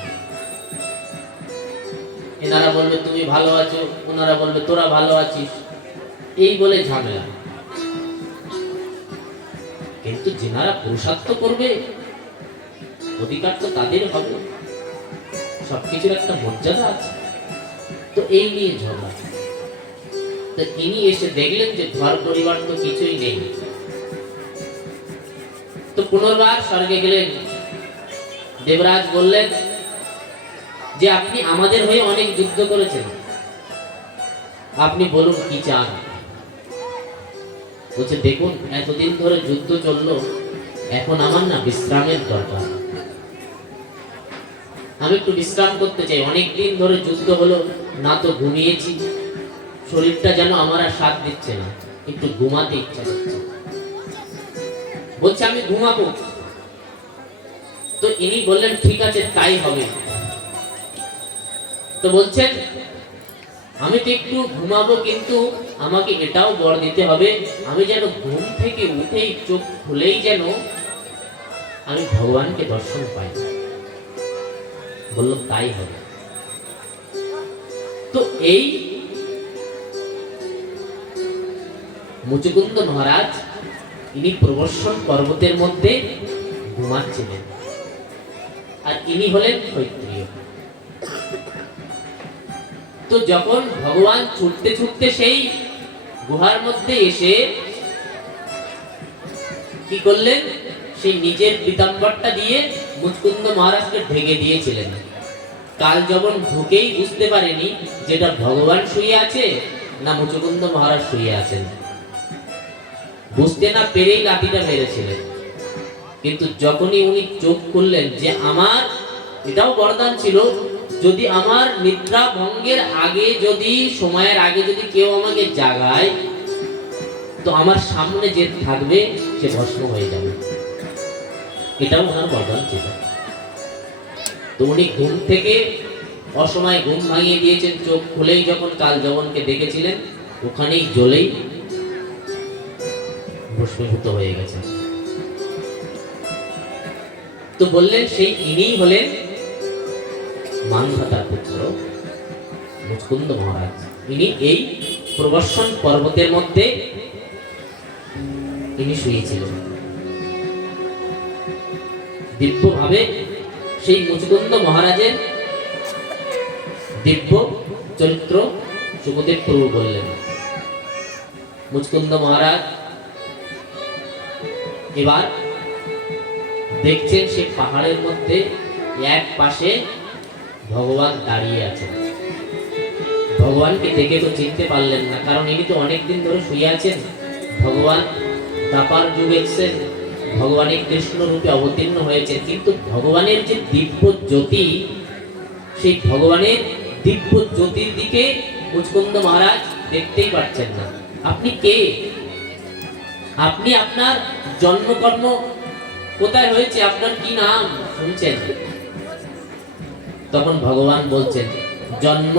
এনারা বলবে তুমি ভালো আছো, ওনারা বলবে তোরা ভালো আছিস, এই বলে ঝামেলা। কিন্তু যেনারা পুরুষার্থ করবে অধিকার তো তাদের হবে, সবকিছুর একটা মর্যাদা আছে। তো এই নিয়ে ঝগড়া। তো ইনি এসে দেখলেন যে ঘর পরিবার তো কিছুই নেই। তো পুনর্বার স্বর্গে গেলেন। দেবরাজ বললেন যে আপনি আমাদের হয়ে অনেক যুদ্ধ করেছেন, আপনি বলুন কি চান। বলছে দেখুন এতদিন ধরে যুদ্ধ চললো, এখন আমার না বিশ্রামের দরকার। আমি একটু বিশ্রাম করতে চাই, অনেক দিন ধরে যুদ্ধ হলো, না তো ঘুমিয়েছি, শরীরটা যেন আমার আর সাথ দিচ্ছে না, একটু ঘুমাতে ইচ্ছা করছে। বলছে আমি ঘুমাবো। তো ইনি বললেন ঠিক আছে তাই হবে। তো বলছেন আমি তো একটু ঘুমাবো, কিন্তু আমাকে এটাও বর দিতে হবে আমি যেন ঘুম থেকে উঠেই চোখ খুলেই যেন আমি ভগবানকে দর্শন পাই। বলল তাই হবে। তো এই মুচুকুন্দ মহারাজ ইনি প্রবর্ষণ পর্বতের মধ্যে ঘুমাচ্ছিলেন, আর ইনি হলেন ক্ষত্রিয়। তো যখন ভগবান ছুটতে ছুটতে সেই গুহার মধ্যে এসে কি করলেন, সেই নিজের পীতাম্বরটা দিয়ে মুচকুন্দ মহারাজকে ঢেকে দিয়েছিলেন। কাল যখন ঢুকেই বুঝতে পারেনি যেটা ভগবান শুয়ে আছে না মুচকুন্দ মহারাজ শুয়ে আছেন। বুঝতে না পেরেই লাঠিটা মেরেছিলেন। কিন্তু যখনই উনি চোখ খুললেন যে আমার এটাও বরদান ছিল, যদি আমার নিদ্রা ভঙ্গের আগে, যদি সময়ের আগে যদি কেউ আমাকে জাগায়, তো আমার সামনে যে থাকবে সে ভস্ম হয়ে যাবে, এটাও ওনার বরদান ছিল। তো উনি ঘুম থেকে অসময়ে ঘুম ভাঙিয়ে দিয়েছেন। চোখ খুলেই যখন কাল যবনকে দেখেছিলেন, ওখানেই জ্বলেই ভস্মীভূত হয়ে গেছে। তো বললেন সেই ইনিই হলেন মানধাতার পুত্র মুচকুন্দ মহারাজ। ইনি এই প্রবর্ষণ পর্বতের মধ্যে ইনি শুয়েছিলেন। দিব্যভাবে সেই মুচকুন্দ মহারাজের দিব্য চরিত্র সুখদেব প্রভু বললেন। মুচকুন্দ মহারাজ এবার দেখছেন সে পাহাড়ের মধ্যে এক পাশে ভগবান দাঁড়িয়ে আছেন। ভগবানকে দেখে তো চিনতে পারলেন না, কারণ ইনি তো অনেকদিন ধরে শুয়ে আছেন। ভগবান দ্বাপার যুগে এসেছেন, ভগবানের কৃষ্ণ রূপে অবতীর্ণ হয়েছে, কিন্তু ভগবানের যে দিব্য জ্যোতি, সেই ভগবানের দিব্য জ্যোতির দিকে মুচকুন্দ মহারাজ দেখতেই পাচ্ছেন না। আপনি কে? আপনি আপনার জন্মকর্ম কোথায় হয়েছে, আপনার কি নাম শুনছেন? তখন ভগবান বলছেন জন্ম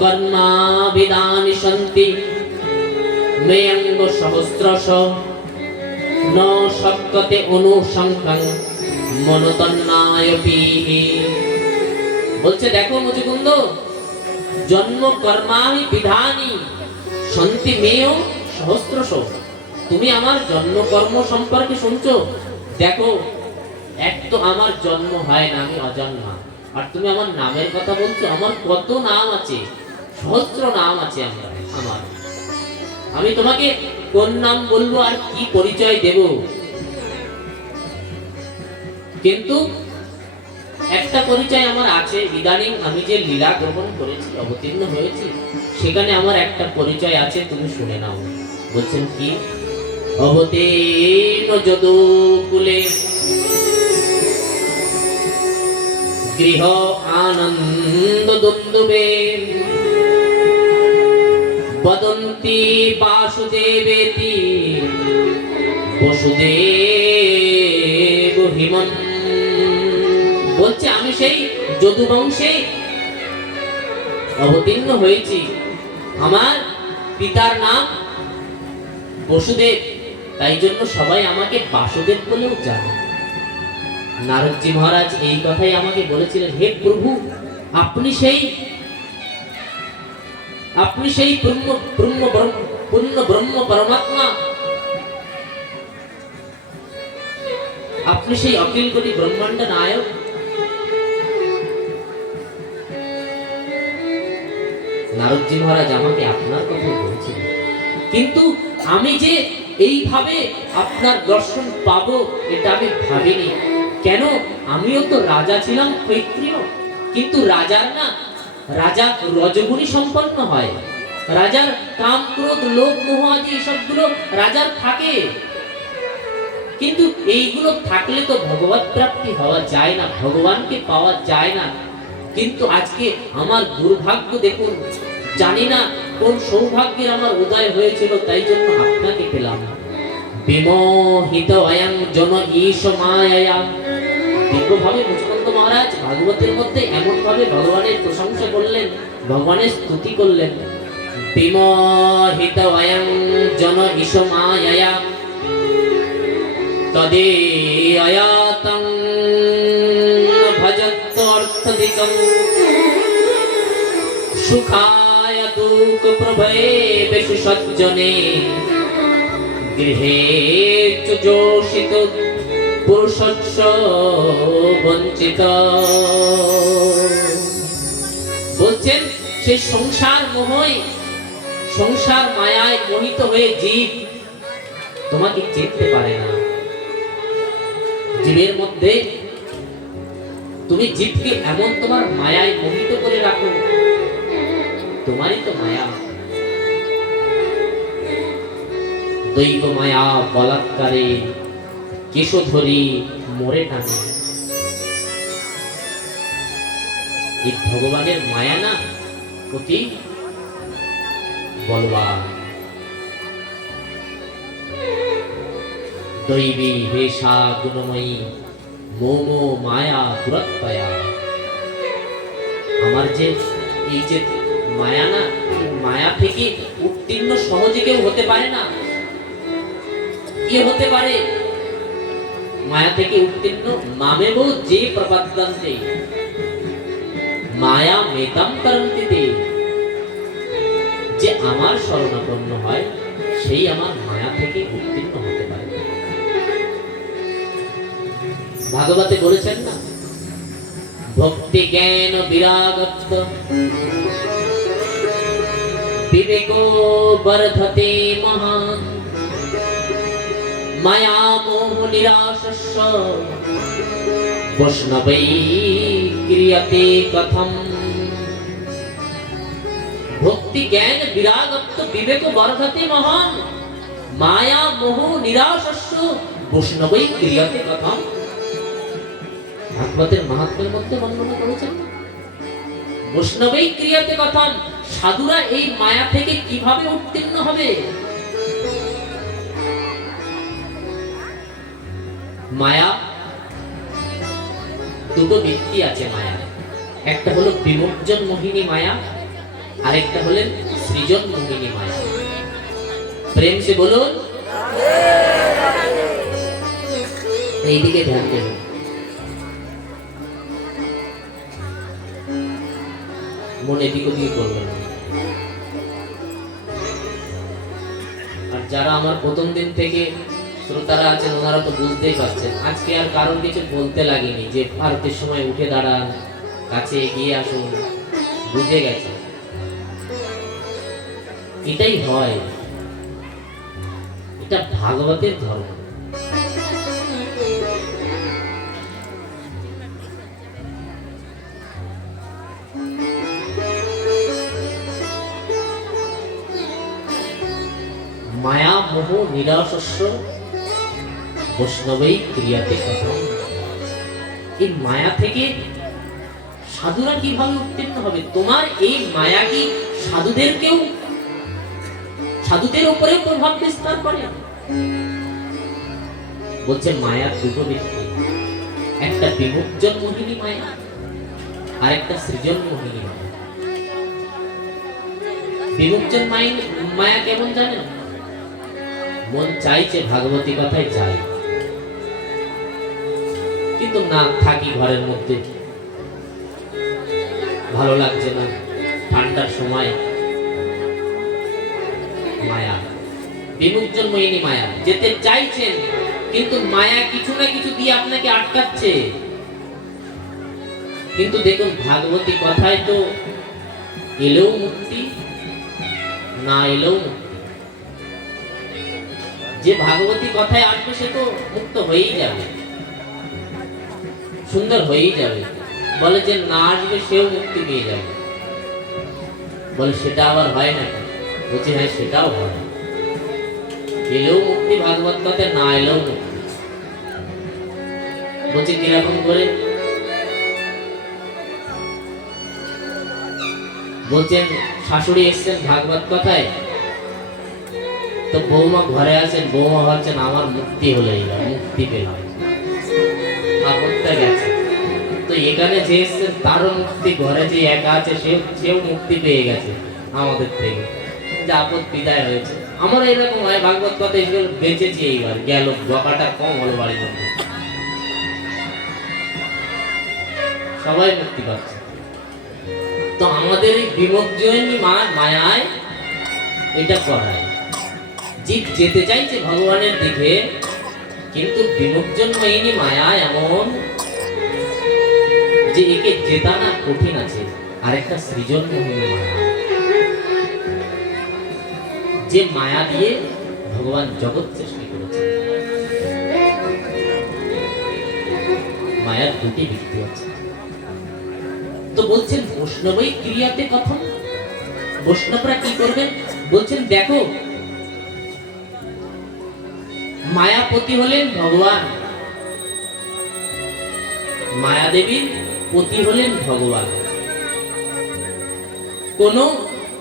কর্মা বিদানি সন্তি মেয়ঙ্গ সহস্রশ ন শক্যতে অনুসংখ্যাং মনতন্নায়পি। বলছে দেখো মুচুকুন্দ, জন্ম কর্মামি বিধানি সন্তি মেয় সহস্রশ। তুমি আমার জন্ম কর্ম সম্পর্কে শুনছো? দেখো, এক তো আমার জন্ম হয় না, আমি অজন্মা, আর তুমি আমার নামের কথা বলছো। আমার কত নাম আছে, সহস্র নাম আছে আমার। আমি তোমাকে কোন নাম বলবো আর কি পরিচয় দেব? কিন্তু একটা পরিচয় আমার আছে। ইদানিং আমি যে লীলা গ্রহণ করেছি, অবতীর্ণ হয়েছি, সেখানে আমার একটা পরিচয় আছে, তুমি শুনে নাও। বলছেন কি? অবতীর্ণ যদুকুলে গৃহ আনন্দ দুন্দুবে বদন্তি বাসুদেবেতি বসুদেব হিমন। বলছে আমি সেই যদু বংশে অবতীর্ণ হয়েছি, আমার পিতার নাম বসুদেব, তাই জন্য সবাই আমাকে বাসুদেব বলেও জানে। নারদজি মহারাজ এই কথাই আমাকে বলেছিলেন, হে প্রভু আপনি সেই পূর্ণ ব্রহ্ম পরমাত্মা, আপনি সেই অখিল কোটি ব্রহ্মাণ্ড নায়ক। নারদজি মহারাজ আমাকে আপনার কথা বলেছিলেন, কিন্তু আমি যে এইভাবে আপনার দর্শন পাবো এটা আমি ভাবিনি। কেন, আমিও তো রাজা ছিলাম ক্ষত্রিয়, কিন্তু রাজার না, রাজা রজগুণী সম্পন্ন হয়, রাজার কাম ক্রোধ লোভ মোহ আদি এসবগুলো রাজার থাকে, কিন্তু এইগুলো থাকলে তো ভগবত প্রাপ্তি হওয়া যায় না, ভগবানকে পাওয়া যায় না। কিন্তু আজকে আমার দুর্ভাগ্য দেখুন, জানি না কোন সৌভাগ্যের আমার উদয় হয়েছিল, তাই জন্য আপনাকে পেলাম। বিমোহিত অয়ং জন ঈশ মায়া। দিব্যভাবে মুচুকুন্দ মহারাজ ভাগবতের মধ্যে এমন ভাবে ভগবানের প্রশংসা করলেন, ভগবানের স্তুতি করলেন। বিমোহিত অয়ং জন ঈশ মায়া তদে আয়াতং ভজত অর্থদিকং সুখায় দুঃখ প্রভয়ে বেশু সজ্জনে গৃহে চ যোষিত পুরুষস্য বঞ্চিত। বলছেন সেই সংসার মোহই, সংসার মায়ায় মোহিত হয়ে জীব তোমাকে চিনতে পারে না। জীবের মধ্যে তুমি জীবকে এমন তোমার মায়ায় মোহিত করে রাখো, তোমারই তো মায়া। দৈব মায়া বলাৎকারে কেশধরি মরে টানে। এই ভগবানের মায়া না অতি বলবান। দৈবী হেষা গুণময়ী মোমো মায়া দুরত্বয়া। আমার যে এই যে মায়া না, মায়া থেকে উত্তীর্ণ সহজে কেউ হতে পারে না। কে হতে পারে মায়া থেকে উত্তীর্ণ? মামেব যে প্রপদ্যন্তে মায়া মেতাম করন্তিতে। যে আমার শরণাপন্ন হয় সেই আমার মায়া থেকে উত্তীর্ণ হতে পারে। ভাগবতে বলেছেন না, ভক্তি জ্ঞান বিরাগত্ব বিবেকো বর্ধতে মহান মায়া মোহ নিরাশস্য বৈষ্ণবৈ ক্রিয়তে কথম। ভক্তি জ্ঞান বিরাগত্ব বিবেকো বর্ধতে মহান মায়া মোহ নিরাশস্য বৈষ্ণবৈ ক্রিয়তে কথম। ভাগবতের মাহাত্ম্যের মধ্যে বর্ণনা করেছেন, বৈষ্ণবৈ ক্রিয়াতে কথম। সাধুরা এই মায়া থেকে কিভাবে উত্তীর্ণ হবে? মায়া দুটো ব্যক্তি আছে মায়া, একটা হলো বিমোচন মোহিনী মায়া, আর একটা হলেন সৃজন মোহিনী মায়া। প্রেম সে বলুন, এইদিকে ধ্যান দেব। মনে এদিক ওদিকে করবেন। আর যারা আমার প্রথম দিন থেকে শ্রোতারা আছেন ওনারা তো বুঝতেই পারছেন, আজকে আর কারণ কিছু বলতে লাগেনি যে আরতির সময় উঠে দাঁড়ান, কাছে এগিয়ে আসুন, বুঝে গেছে। এটাই হয়, এটা ভাগবতের ধর্ম। মায়া মোহ নিরাশস্য বৈষ্ণবৈ ক্রিয়াতে কথম। এই মায়া থেকে সাধুরা কিভাবে উত্তীর্ণ হবে? তোমার এই মায়া কি সাধুদেরকেও সাধুদের উপরে প্রভাব বিস্তার করে। বলছে মায়ার দুটো ব্যক্তি, একটা বিমুক্জন মোহিনী মায়া আর একটা সৃজন মোহিনী মায়া। বিমুক্জন মায়া কেমন জানেন? মন চাইছে ভাগবতী কথায় চাই, কিন্তু না থাকি ঘরের মধ্যে, ভালো লাগছে না, ঠান্ডার সময়। মায়া বিমুক্জন মোহিনী মায়া, যেতে চাইছেন কিন্তু মায়া কিছু না কিছু দিয়ে আপনাকে আটকাচ্ছে। কিন্তু দেখুন ভাগবতী কথায় তো এলেও মুক্তি, না এলেও মুক্তি। যে ভাগবতী কথায় আসবে সে তো মুক্ত হয়েই যাবে, সুন্দর হয়েই যাবে। বলে যে না আসবে সেও মুক্তি পেয়ে যাবে। বলে সেটা আবার হয় না? বলছে হ্যাঁ সেটাও হয়, এলেও মুক্তি ভাগবত কথায়, না এলেও মুক্তি। বলছে কিরকম করে? বলছেন শাশুড়ি এসছেন ভাগবত কথায়, তো বৌমা ঘরে আছেন, বৌমা ভাবছেন আমার মুক্তি হলে মুক্তি পেলাম, আপদটা গেছে। তো এখানে যে এসছেন তারও মুক্তি, ঘরে যে একা আছে সেও মুক্তি পেয়ে গেছে আমাদের থেকে, যে আপদ বিদায় হয়েছে। আমার এরকম হয়, ভাগবত কথা এগুলো বেঁচেছি, এইবার গেল, বকাটা কম হলো বাড়ির মধ্যে, সবাই মুক্তি পাচ্ছে। তো আমাদের এই বিমুক্তি মায়ায় এটা করায়। জীব যেতে চাইছে ভগবানের দিকে, কিন্তু বিমুক্তন মোহিনী মায়া এমন যে একে জেতা না কঠিন আছে। আরেকটা সৃজন মোহিনী মায়া, যে মায়া দিয়ে ভগবান জগৎ সৃষ্টি করেছে। মায়ার দুটি ভিত্তি আছে। তো বলছেন বৈষ্ণবই ক্রিয়াতে কথা, বৈষ্ণবরা কি করবেন? বলছেন দেখো, মায়াপতি হলেন ভগবান, মায়াদেবীর পতি হলেন ভগবান। কোন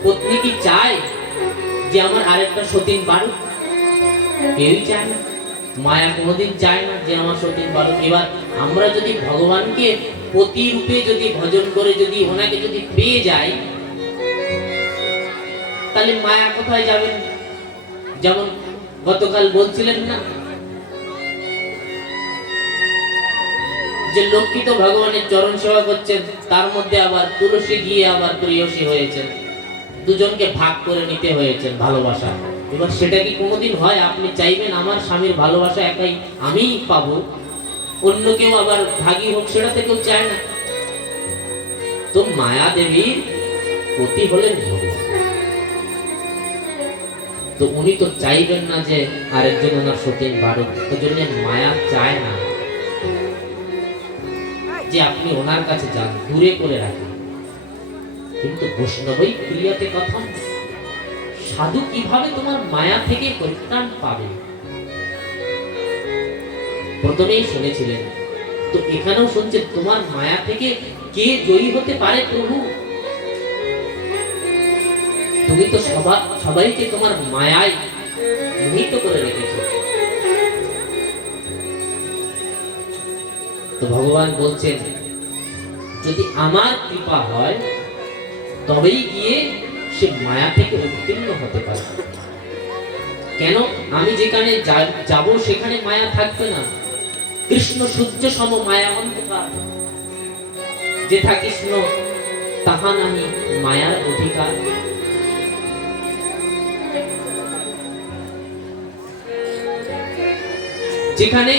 পত্নী কি চায় যে আমার আরেকটা সতীন বাড়ুক? কেউই চায় না। মায়া কোনোদিন চায় না যে আমার সতীন বাড়ুক। এবার আমরা যদি ভগবানকে পতি রূপে যদি ভজন করে যদি ওনাকে যদি পেয়ে যাই, তাহলে মায়া কোথায় যাবে? যেমন গতকাল বলছিলেন না যে লক্ষ্মী তো ভগবানের চরণ সেবা করছেন, তার মধ্যে আবার তুলসী গিয়ে আবার প্রেয়সী হয়েছেন, দুজনকে ভাগ করে নিতে হয়েছেন ভালোবাসা। এবার সেটা কি কোনোদিন হয়? আপনি চাইবেন আমার স্বামীর ভালোবাসা একাই আমিই পাবো, অন্য কেউ আবার ভাগী হোক, সেটা তো কেউ চায় না। তো মায়া দেবীর পতি হলেন ভগবান। তো উনি তো চাইবেন না যে আরেকজন ওনার সতীন বাড়ুক, ওই জন্য মায়া চায় না যে আপনি ওনার কাছে যান, দূরে করে রাখেন। কিন্তু বৈষ্ণবই ক্রিয়াতে কথা, সাধু কিভাবে তোমার মায়া থেকে পরিত্রাণ পাবে? প্রথমেই শুনেছিলেন, তো এখানেও শুনছেন তোমার মায়া থেকে কে জয়ী হতে পারে? প্রভু, তুমি তো সবাইকে তোমার মায়ায় মোহিত করে রেখেছ। তো ভগবান বলছেন যদি আমার কৃপা হয় তবেই গিয়ে সে মায়া থেকে উত্তীর্ণ হতে পারে। কেন? আমি যেখানে যাব সেখানে মায়া থাকবে না। কৃষ্ণ সূর্য সম মায়া অন্ধকার, যেথা কৃষ্ণ তাহা নাহি মায়ার অধিকার। যেখানে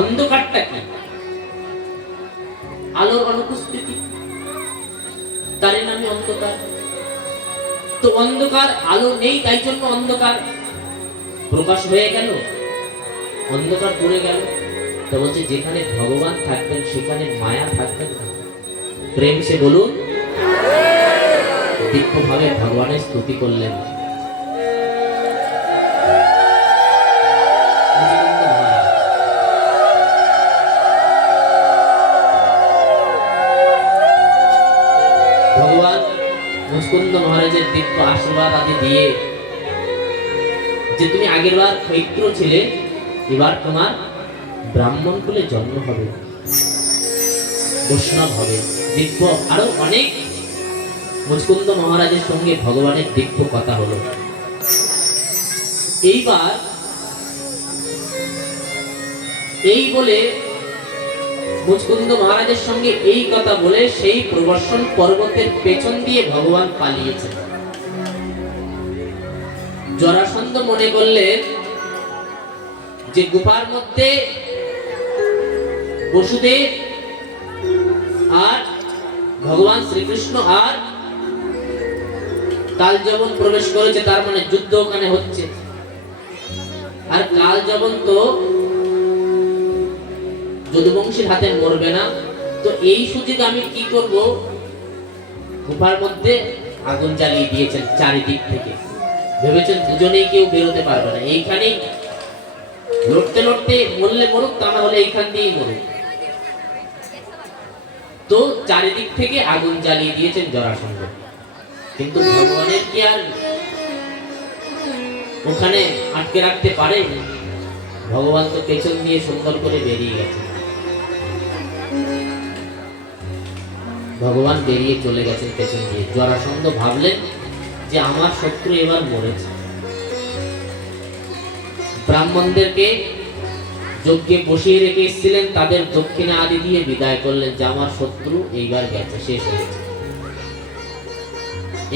অন্ধকারটা কি? আলোর অনুপস্থিতি, তার নামে অন্ধকার। তো অন্ধকার, আলো নেই, তাই জন্য অন্ধকার প্রকাশ হয়ে গেল, অন্ধকার দূরে গেল। তো বলছে যেখানে ভগবান থাকবেন সেখানে মায়া থাকবেন না। প্রেম সে বলুন, দিব্যভাবে ভগবানের স্তুতি করলেন। ভগবান মুচকুন্দ মহারাজের দিব্য আশীর্বাদ আদি দিয়ে যে তুমি আগের বার ক্ষৈত্র ছিলে, এবার তোমার ব্রাহ্মণ কুলে জন্ম হবে, বৈষ্ণব হবে। দিব্য আরো অনেক মুচকুন্দ মহারাজের সঙ্গে ভগবানের দিব্য কথা হলো। এইবার এই বলে মুচকুন্দ মহারাজের সঙ্গে এই কথা বলে সেই প্রবর্ষণ পর্বতের পেছন দিয়ে ভগবান পালিয়েছেন। জরাসন্ধ মনে করলেন যে গুফার মধ্যে বসুদেব আর ভগবান শ্রীকৃষ্ণ আর কাল যবন প্রবেশ করেছে, তার মানে যুদ্ধ ওখানে হচ্ছে। আর কাল যবন তো যদুবংশীর হাতে মরবে না, তো এই সুযোগে আমি কি করব, গুফার মধ্যে আগুন জ্বালিয়ে দিয়েছেন চারিদিক থেকে। ভেবেছেন দুজনেই কেউ বেরোতে পারবে না, এইখানেই লড়তে লড়তে মরলে মরুক, তা না হলে এইখান দিয়েই মরুক। তো চারিদিক থেকে আগুন জ্বালিয়ে দিয়েছেন জরাসন্ধ। কিন্তু ভগবানের কি আর ওখানে আটকে রাখতে পারে? ভগবান তো পেছন দিয়ে সুন্দর করে বেরিয়ে গেছে। ভগবান বেরিয়ে চলে গেছেন পেছন দিয়ে। জরাসন্ধ ভাবলেন যে আমার শত্রু এবার মরেছে। ব্রাহ্মণদেরকে যজ্ঞে বসিয়ে রেখে এসেছিলেন, তাদের দক্ষিণা আদি দিয়ে বিদায় করলেন যে আমার শত্রু এইবার গেছে, শেষ হয়েছে।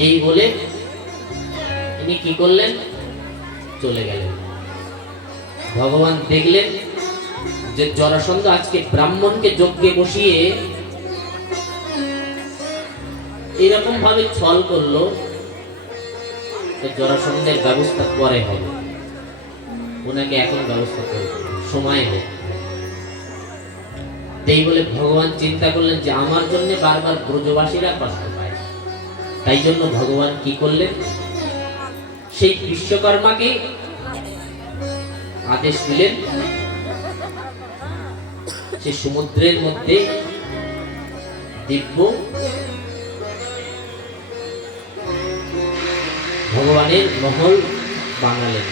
এই বলে তিনি কি করলেন, চলে গেলেন। ভগবান দেখলেন যে জরাসন্ধ আজকে ব্রাহ্মণকে যজ্ঞে বসিয়ে এরকম ভাবে ছল করলো, জরাসন্ধের ব্যবস্থা পরে হবে, ওনাকে এখন ব্যবস্থা করবে, সময় হোক। এই বলে ভগবান চিন্তা করলেন যে আমার জন্য বারবার ব্রজবাসীরা কষ্ট পায়, তাই জন্য ভগবান কি করলেন, সেই বিশ্বকর্মাকে আদেশ দিলেন সে সমুদ্রের মধ্যে দিব্য ভগবানের মহল বানালেন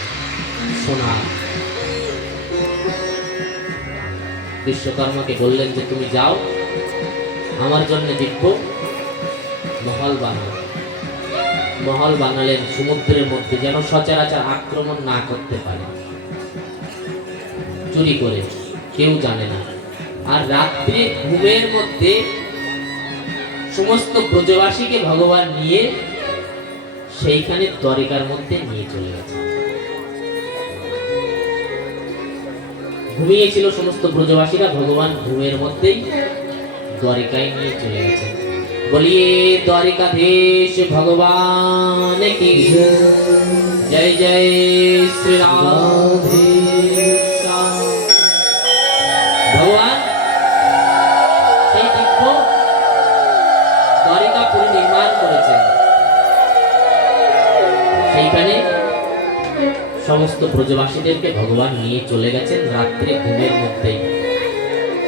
সোনা। বিশ্বকর্মাকে বললেন যে তুমি যাও, আমার জন্য দিব্য মহল বানাও। মহল বানালেন সমুদ্রের মধ্যে, যেন সচরাচর আক্রমণ না করতে পারে, চুরি করে, কেউ জানে না। আর রাত্রে ঘুমের মধ্যে সমস্ত ব্রজবাসীকে ভগবান নিয়ে সেইখানে দ্বারিকার মধ্যে নিয়ে চলে গেছে। ঘুমিয়েছিল সমস্ত ব্রজবাসীরা, ভগবান ঘুমের মধ্যেই দ্বারিকায় নিয়ে চলে গেছে। বলিয়ে দ্বারিকাধীশ ভগবান কি জয় জয় শ্রী রাধেশ। ভগবান সেই দিব্য দ্বারিকাপুরী নির্মাণ করেছেন। সেইখানে সমস্ত ব্রজবাসীদেরকে ভগবান নিয়ে চলে গেছেন রাত্রে ঘুমের মধ্যেই।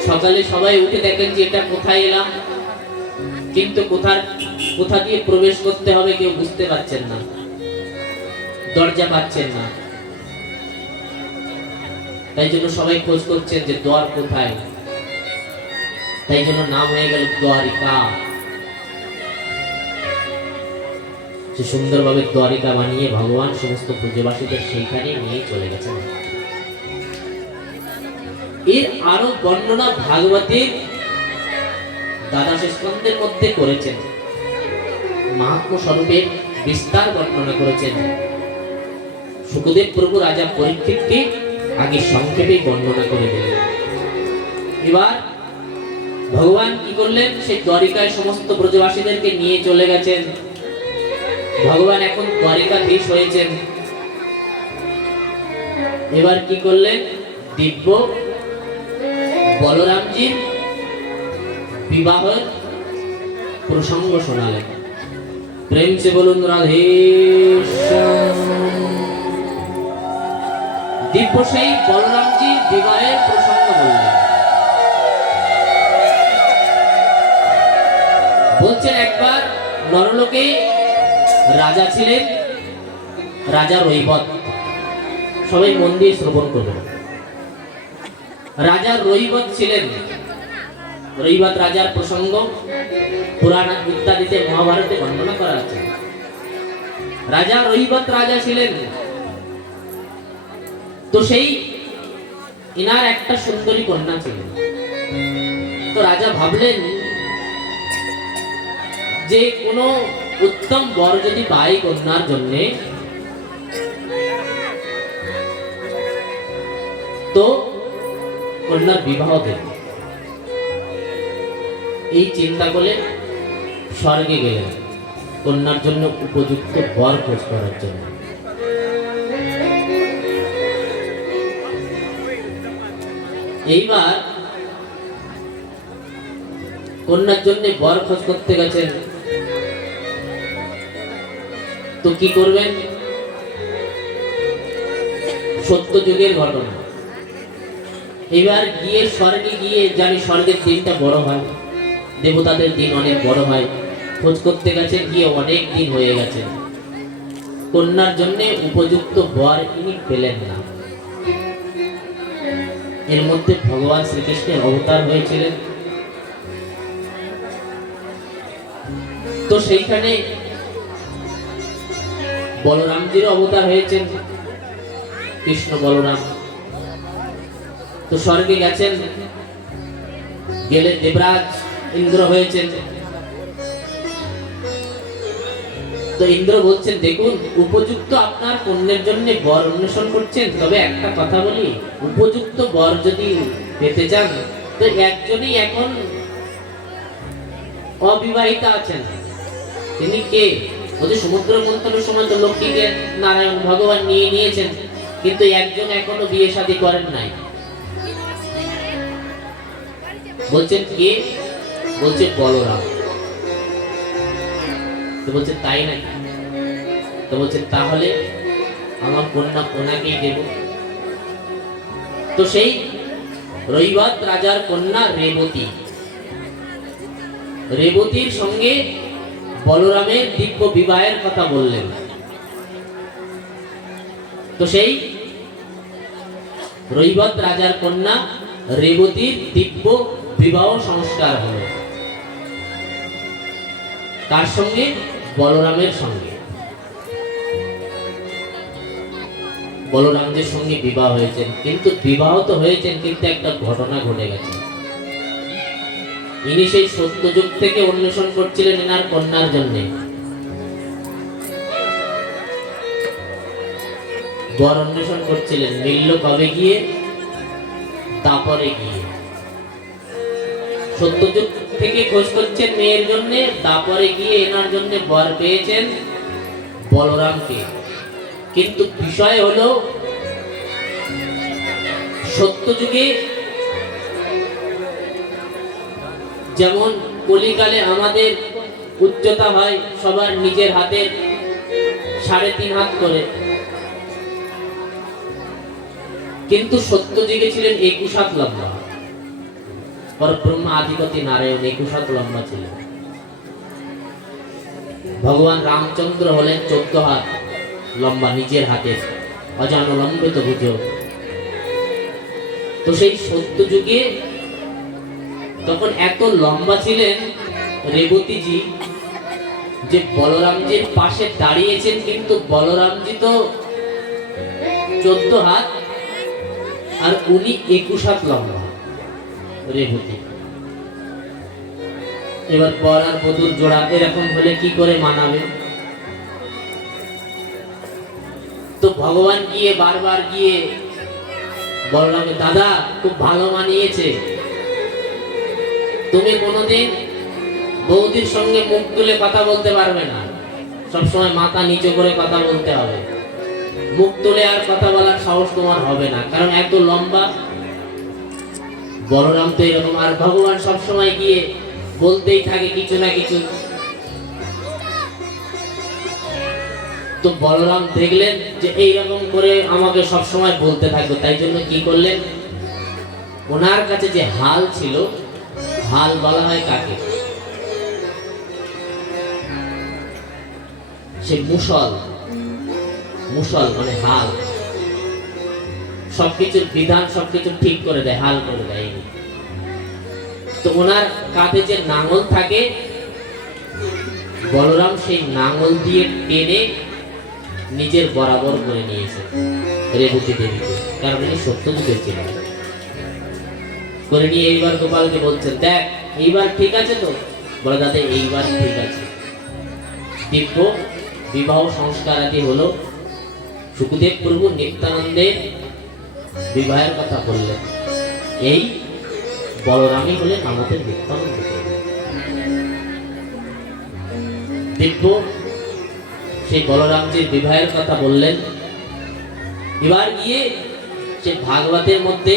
সকালে সবাই উঠে দেখেন যে এটা কোথায় এলাম, কিন্তু কোথা দিয়ে প্রবেশ করতে হবে কেউ বুঝতে পারছেন না, দরজা পাচ্ছেন না। তাই জন্য সবাই খোঁজ করছেন যে দ্বার কোথায়, তাই জন্য নাম হয়ে গেল দ্বারিকা। সে সুন্দরভাবে দ্বারিকা বানিয়ে ভগবান সমস্ত ব্রজবাসীদের সেইখানে নিয়ে চলে গেছেন। এর আরো বর্ণনা ভাগবতের দ্বাদশ স্কন্ধের মধ্যে করেছেন, মাহাত্ম্য স্বরূপের বিস্তার বর্ণনা করেছেন। শুকদেব প্রভু রাজা পরীক্ষিতকে আগে সংক্ষেপে বর্ণনা করে দিলেন। এবার ভগবান কি করলেন, সেই দ্বারিকায় সমস্ত ব্রজবাসীদেরকে নিয়ে চলে গেছেন। ভগবান এখন দ্বারিকাধীশ হয়েছেন। এবার কি করলেন, দিব্য বলরামজির বিবাহের প্রসঙ্গ শোনালেন। প্রেম সে বলুন রাধে শ্যাম। দিব্য সেই বলরামজির বিবাহের প্রসঙ্গ বললেন। বলছেন একবার নরলোকে রাজা ছিলেন, রাজা রৈবত। সবাই মন দিয়ে শ্রবণ করবেন। রাজা রৈবত ছিলেন। রৈবত রাজার প্রসঙ্গ পুরাণ ইত্যাদিতে মহাভারতে বর্ণনা করা আছে। রাজা রৈবত রাজা ছিলেন। তো সেই ইনার একটা সুন্দরী কন্যা ছিল। তো রাজা ভাবলেন যে কোনো উত্তম বর যদি পাই কন্যার জন্য, তো কন্যার বিবাহ দেব। এই চিন্তা করে স্বর্গে গেলেন কন্যার জন্য উপযুক্ত বর খোঁজ করার জন্য। এইবার কন্যার জন্য বর খোঁজ করতে গেছেন। তো কি করবেন? সত্য যুগের ঘটনা। এবার গিয়ে স্বর্গে গিয়ে, জানি স্বর্গের দিনটা বড় হয়, দেবতাদের দিন অনেক বড় হয়। খোঁজ করতে গেছেন, গিয়ে অনেক দিন হয়ে গেছে, কন্যার জন্য উপযুক্ত বর ইনি পেলেন না। এর মধ্যে ভগবান শ্রীকৃষ্ণের অবতার হয়েছিলেন। তো সেইখানে বলরামজির অবতার হয়েছেন, কৃষ্ণ বলরাম। তো স্বর্গে গেছেন, গেলে দেবরাজ ইন্দ্র হয়েছেন। তো ইন্দ্র বলছেন, দেখুন উপযুক্ত আপনার কন্যার জন্য বর অন্বেষণ করছেন, তবে একটা কথা বলি, উপযুক্ত বর যদি পেতে চান তো একজনই এখন অবিবাহিতা আছেন। তিনি কে? বলছে সমুদ্র মন্থনের সময় তো লক্ষ্মীকে নারায়ণ ভগবান নিয়ে নিয়েছেন, কিন্তু একজন এখনো বিয়ে শাদী করেন নাই। বলছেন কে? বলছে বলরাম। তো বলছে তাই নাকি? তো বলছে তাহলে আমার কন্যা ওনাকেই দেব। তো সেই রৈবত রাজার কন্যা রেবতী, রেবতীর সঙ্গে বলরামের দিব্য বিবাহের কথা বললেন। তো সেই রৈবত রাজার কন্যা রেবতীর দিব্য বিবাহ সংস্কার হলো। কার সঙ্গে? বলরামের সঙ্গে। বলরামদের সঙ্গে বিবাহ হয়েছেন, কিন্তু বিবাহ তো হয়েছেন, কিন্তু একটা ঘটনা ঘটে গেছে। ইনি সেই সত্যযুগ থেকে অন্বেষণ করছিলেন এনার কন্যার জন্য। বর অন্বেষণ করছিলেন, মিলল কবে গিয়ে? তারপরে গিয়ে। সত্যযুগ থেকে খোঁজ করছেন মেয়ের জন্য, তারপরে গিয়ে এনার জন্য বর পেয়েছেন বলরামকে। কিন্তু বিষয় হলো সত্যযুগে যেমন কলিকালে আমাদের উচ্চতা হয় সবার নিজের হাতের 3.5 হাত করে, কিন্তু সত্যযুগে ছিলেন 21 হাত লম্বা। পরব্রহ্ম আধিপতি নারায়ণ 21 হাত লম্বা ছিলেন। ভগবান রামচন্দ্র হলেন 14 হাত লম্বা নিজের হাতের, অজানুলম্বিত ভুজ। তো সেই সত্যযুগে তখন এত লম্বা ছিলেন রেবতীজি যে বলরামজির পাশে দাঁড়িয়েছেন, কিন্তু বলরামজি তো 14 হাত আর উনি 21 হাত লম্বা রেবতী। এবার বর আর বধূর জোড়া এরকম হলে কি করে মানাবে? তো ভগবান গিয়ে বারবার গিয়ে বলরামকে, দাদা খুব ভালো মানিয়েছে, তুমি কোনোদিন বৌদির সঙ্গে মুখ তুলে কথা বলতে পারবে না, সবসময় মাথা নিচু করে কথা বলতে হবে, মুখ তুলে আর কথা বলার সাহস তোমার হবে না, কারণ এত লম্বা। বলরাম তো এরকম, আর ভগবান সবসময় গিয়ে বলতেই থাকে কিছু না কিছু। তো বলরাম দেখলেন যে এইরকম করে আমাকে সবসময় বলতে থাকবে, তাই জন্য কি করলেন, ওনার কাছে যে হাল ছিল, হাল বলা হয় কাকে? সে মুসল, মুসল মানে হাল। সবকিছুর বিধান সবকিছু ঠিক করে দেয়, হাল করে দেয়। তো ওনার কাঁধে যে নাঙল থাকে, বলরাম সেই নাঙল দিয়ে টেনে নিজের বরাবর করে নিয়েছে রেবতী দেবীকে, কারণ ইনি সত্যযুগের ছিলেন। করে নিয়ে এইবার গোপালকে বলছেন, দেখ এইবার ঠিক আছে তো? বলে, দাদা এইবার ঠিক আছে। দিব্য বিবাহ সংস্কার আদি হলো। সুখদেব প্রভু নিত্যানন্দের বিবাহের কথা বললেন। এই বলরামই হলেন আমাদের নিত্যানন্দ প্রভু। দিব্য সেই বলরামজির বিবাহের কথা বললেন। এবার গিয়ে সে ভাগবতের মধ্যে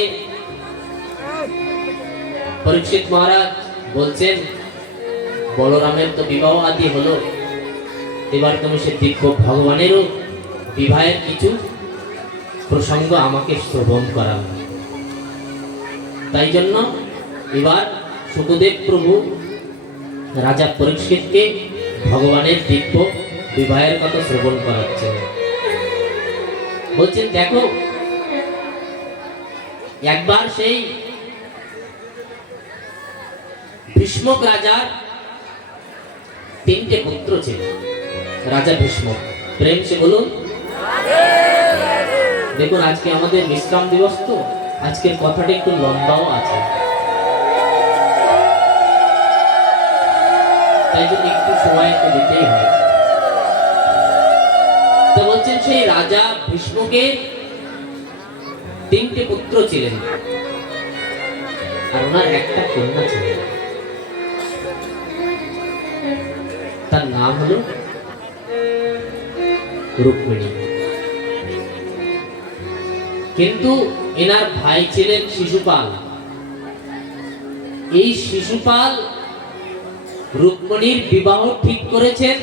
পরীক্ষিত মহারাজ বলছেন, বলরামের তো বিবাহ আদি হলো, এবার তুমি সে দিব্য ভগবানেরও বিবাহের কিছু প্রসঙ্গ আমাকে শ্রবণ করাবে। তাই জন্য এবার সুখদেব প্রভু রাজা পরীক্ষিতকে ভগবানের দিব্য বিবাহের কথা শ্রবণ করাচ্ছেন। বলছেন, দেখো একবার সেই ভীষ্মক রাজার 3টে পুত্র ছিল। রাজা ভীষ্মক, প্রেম সে বলুন। দেখুন আজকে আমাদের বিশ্রাম দিবস, তো আজকের কথাটা একটু লম্বাও আছে, তাই জন্য একটু সময় একটু দিতেই হয়। তো বলছেন সেই রাজা ভীষ্মকের 3টে পুত্র ছিলেন, আর ওনার একটা কন্যা ছিল। তার নাম হলো রুক্মিণী। কিন্তু এনার ভাই ছিলেন শিশুপাল। এই শিশুপাল রুক্মিণীর বিবাহ ঠিক করেছেন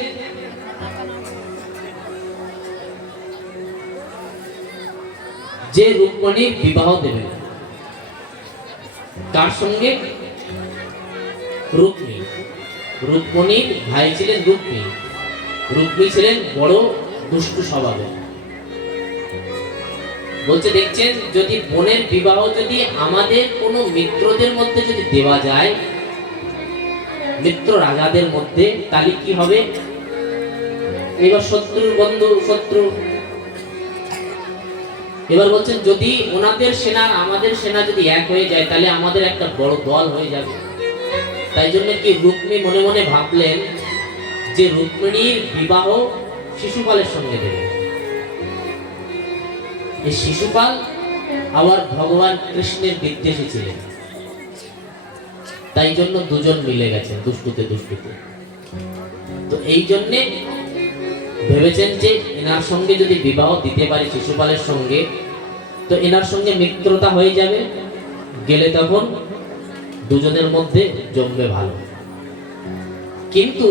যে রুক্মিণীর বিবাহ দেবেন কার সঙ্গে? রুক্মী। রুক্মিণীর ভাই ছিলেন রুক্মী। রুক্মী ছিলেন বড় দুষ্টু স্বভাবের। বলছে, দেখছেন যদি বোনের বিবাহ যদি আমাদের কোনো মিত্রদের মধ্যে যদি দেওয়া যায়, মিত্র রাজাদের মধ্যে, তাহলে কি হবে? এবার শত্রুর বন্ধু শত্রু। এবার বলছেন যদি ওনাদের সেনা আমাদের সেনা যদি এক হয়ে যায়, তাহলে আমাদের একটা বড় দল হয়ে যাবে। তাই জন্য কি রুক্মী মনে মনে ভাবলেন যে রুক্মিণীর বিবাহ শিশুপালের সঙ্গে দেবে। এই শিশুপাল আবার ভগবান কৃষ্ণের বিদ্বেষী ছিলেন, তাই জন্য দুজন মিলে গেছেন দুষ্টুতে দুষ্টুতে। তো এই জন্যে ভেবেছেন যে এনার সঙ্গে যদি বিবাহ দিতে পারে শিশুপালের সঙ্গে, তো এনার সঙ্গে মিত্রতা হয়ে যাবে, গেলে তখন দুজনের মধ্যে জমবে ভালো। কিন্তু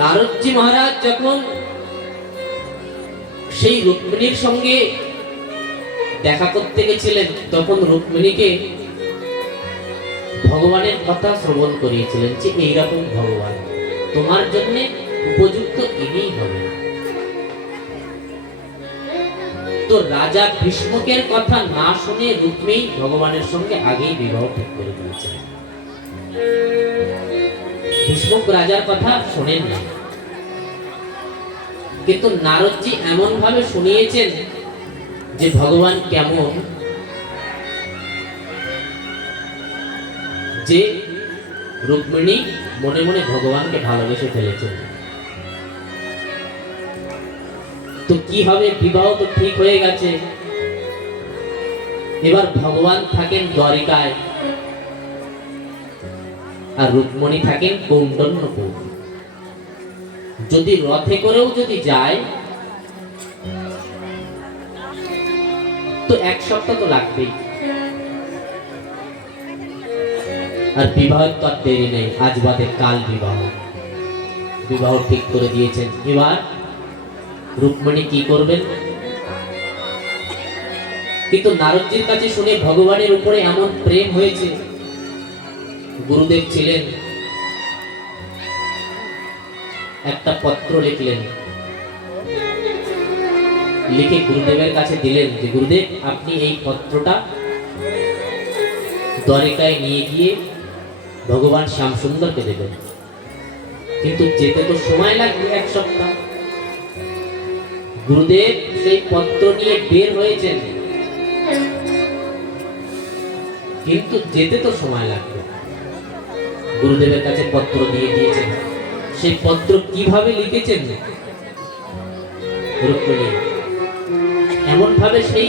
নারদজি মহারাজ যখন সেই রুক্মিণীর সঙ্গে দেখা করতে গেছিলেন, তখন রুক্মিণীকে ভগবানের কথা শ্রবণ করিয়েছিলেন যে এইরকম ভগবান, তোমার জন্য উপযুক্ত ইনিই হবে। তো রাজা ভীষ্মকের কথা না শুনে রুক্মী ভগবানের সঙ্গে আগেই বিবাহ ঠিক করে দিয়েছেন। ভীষ্মক রাজার কথা শোনেন না, কিন্তু নারদজি এমন ভাবে শুনিয়েছেন যে ভগবান কেমন, যে রুক্মিণী মনে মনে ভগবানকে ভালোবেসে ফেলেছেন। তো কি হবে? বিবাহ তো ঠিক হয়ে গেছে। এবার ভগবান থাকেন দ্বারিকায়, আর রুক্মিণী থাকেন কৌণ্ডন্যপুর। যদি রথে করেও যদি যায়, তো 1 সপ্তাহ তো লাগবেই। আর বিবাহের তো আর দেরি নেই, আজ বাদে কাল বিবাহ। বিবাহ ঠিক করে দিয়েছেন। এবার রুক্মিণী কি করবেন? কিন্তু নারদজির কাছে শুনে ভগবানের উপরে এমন প্রেম হয়েছে, গুরুদেব ছিলেন, একটা পত্র লিখলেন লিখে গুরুদেবের কাছে দিলেন যে গুরুদেব আপনি এই পত্রটা দ্বারিকায় নিয়ে গিয়ে ভগবান শ্যামসুন্দরকে দেবেন, কিন্তু যেতে তো সময় লাগবে 1 সপ্তাহ। গুরুদেব সেই পত্র নিয়ে বের হয়েছেন, কিন্তু যেতে তো সময় লাগবে। গুরুদেবের কাছে পত্র দিয়ে দিয়েছেন। সেই পত্র কিভাবে লিখেছেন রুক্মিণী, এমন ভাবে সেই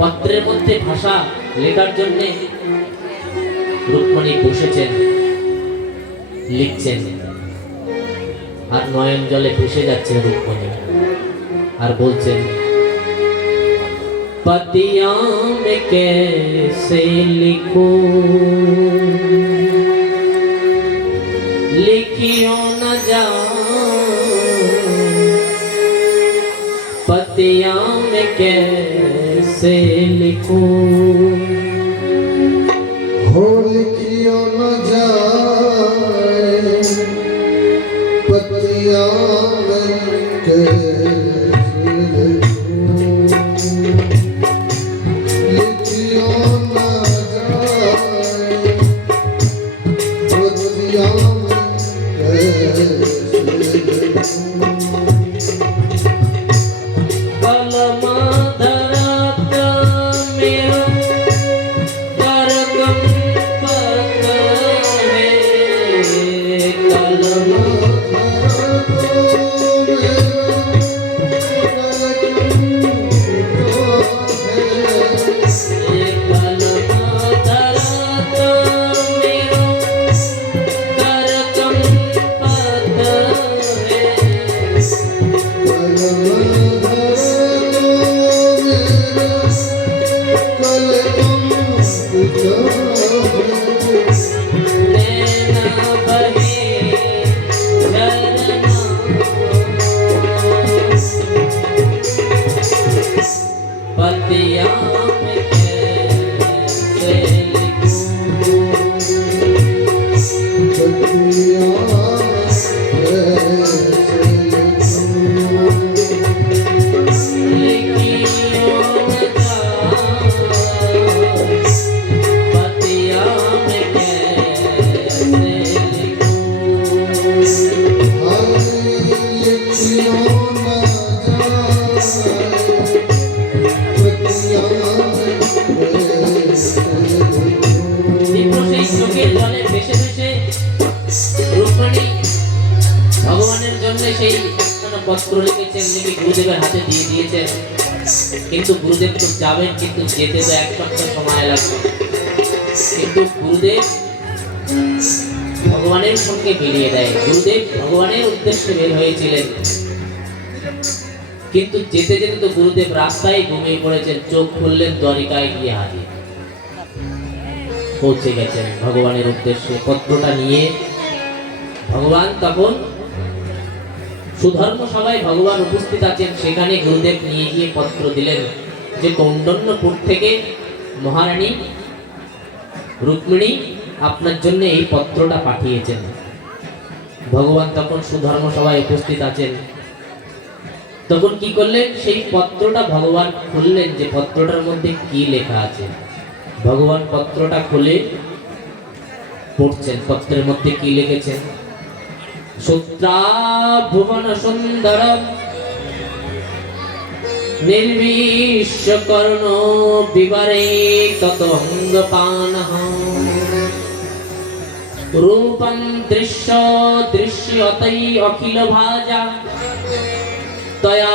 পত্রের মধ্যে ভাষা লেখার জন্য রুক্মিণী বসেছেন, লিখছেন, আর নয়ন জলে ভেসে যাচ্ছেন রুক্মিণী, আর বলছেন पतिया में कैसे लिखो, लिखियो न जाए, पतिया में कैसे लिखो, हो लिखियो न जाए पतिया में कैसे लिखियो न जाए पतिया में कैसे कलमा धरत मेरो करगम पत है, कलमा ভগবানের জন্য সেই পত্র লিখেছেন, লিখে গুরুদেবের হাতে দিয়ে দিয়েছেন, কিন্তু গুরুদেব তো যাবেন, কিন্তু যেতে তো 1 সপ্তাহ সময় লাগবে। কিন্তু গুরুদেব ভগবানের সঙ্গে মিলিয়ে দেয়। গুরুদেব ভগবানের উদ্দেশ্যে বের হয়েছিলেন, কিন্তু যেতে যেতে তো গুরুদেব রাস্তায় ঘুমিয়ে পড়েছেন, চোখ খুললেন দ্বারিকায় গিয়ে হাজির, পৌঁছে গেছেন ভগবানের উদ্দেশ্যে। পত্রটা নিয়ে ভগবান তখন সুধর্ম সভায় ভগবান উপস্থিত আছেন, সেখানে গুরুদেব নিয়ে গিয়ে পত্র দিলেন যে কৌণ্ডন্যপুর থেকে মহারানী রুক্মিণী আপনার জন্য এই পত্রটা পাঠিয়েছেন। ভগবান তখন সুধর্ম সভায় উপস্থিত আছেন। তখন কি করলেন, সেই পত্রটা ভগবান খুললেন যে পত্রটার মধ্যে কি লেখা আছে। ভগবান পত্রটা খুলে পড়ছেন, পত্রের মধ্যে কি লিখেছেন। সূত্রা ভুবন সুন্দর निर्विश्य कर्णो विवरे ततोऽङ्गपानः रूपं दृश्य दृश्यतै अखिल भाजा तया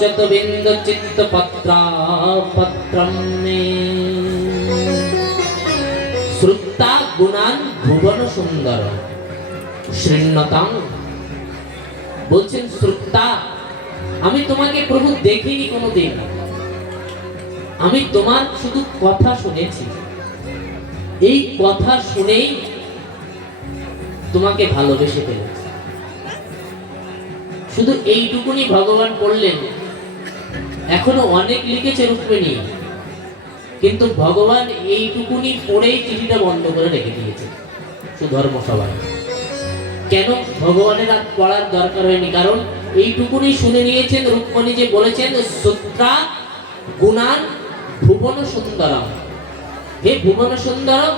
चतुर्विंद चित्तपत्रा पत्रं मे श्रुता गुणान भुवन सुंदर শৃণ্যতাম। বলছেন শ্রুতা, আমি তোমাকে প্রভু দেখিনি কোনোদিন, আমি তোমার শুধু কথা শুনেছি, এই কথা শুনেই তোমাকে ভালোবেসে ফেলেছি। শুধু এইটুকুনি ভগবান বললেন। এখনো অনেক লিখেছে রুক্মিণী, কিন্তু ভগবান এইটুকুনি পড়েই চিঠিটা বন্ধ করে রেখে দিয়েছে সুধর্ম সভায়। কেন ভগবানের আর পড়ার দরকার হয়নি, কারণ এইটুকুনি শুনে নিয়েছেন রুক্মিণী যে বলেছেন সূত্রা গুণান ভুবন সুন্দরম, হে ভুবন সুন্দরম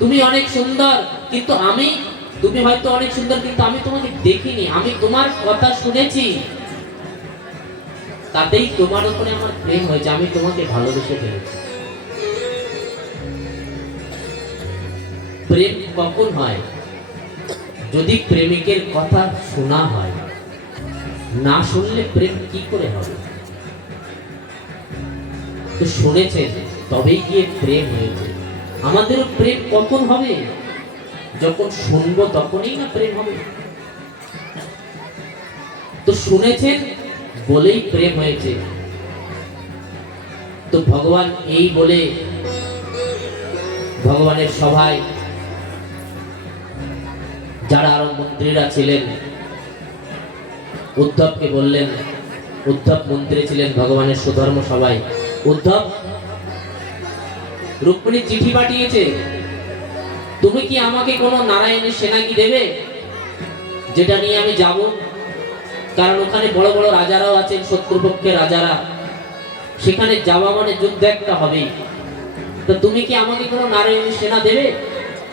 তুমি অনেক সুন্দর, কিন্তু আমি, তুমি হয়তো অনেক সুন্দর কিন্তু আমি তোমাকে দেখিনি, আমি তোমার কথা শুনেছি, তাতেই তোমার উপরে আমার প্রেম হয়েছে, আমি তোমাকে ভালোবেসে ফেলেছি। প্রেম কখন হয়? যদি প্রেমিকের কথা শোনা হয়, না শুনলে প্রেম কি করে হবে? তো শুনেছেন তবেই গিয়ে প্রেম হয়েছে। আমাদেরও প্রেম কখন হবে? যখন শুনবো তখনই না প্রেম হবে। তো শুনেছেন বলেই প্রেম হয়েছে। তো ভগবান এই বলে ভগবানের সভায় যারা আরো মন্ত্রীরা ছিলেন উদ্ধবকে বললেন, উদ্ধব মন্ত্রী ছিলেন ভগবানের সুধর্ম সভায়, উদ্ধব রুক্মিণী চিঠি পাঠিয়েছে, তুমি কি আমাকে কোনো নারায়ণের সেনা কি দেবে যেটা নিয়ে আমি যাব? কারণ ওখানে বড় বড় রাজারাও আছেন, শত্রুপক্ষের রাজারা, সেখানে যাওয়া মানে যুদ্ধ একটা হবে। তো তুমি কি আমাকে কোনো নারায়ণের সেনা দেবে?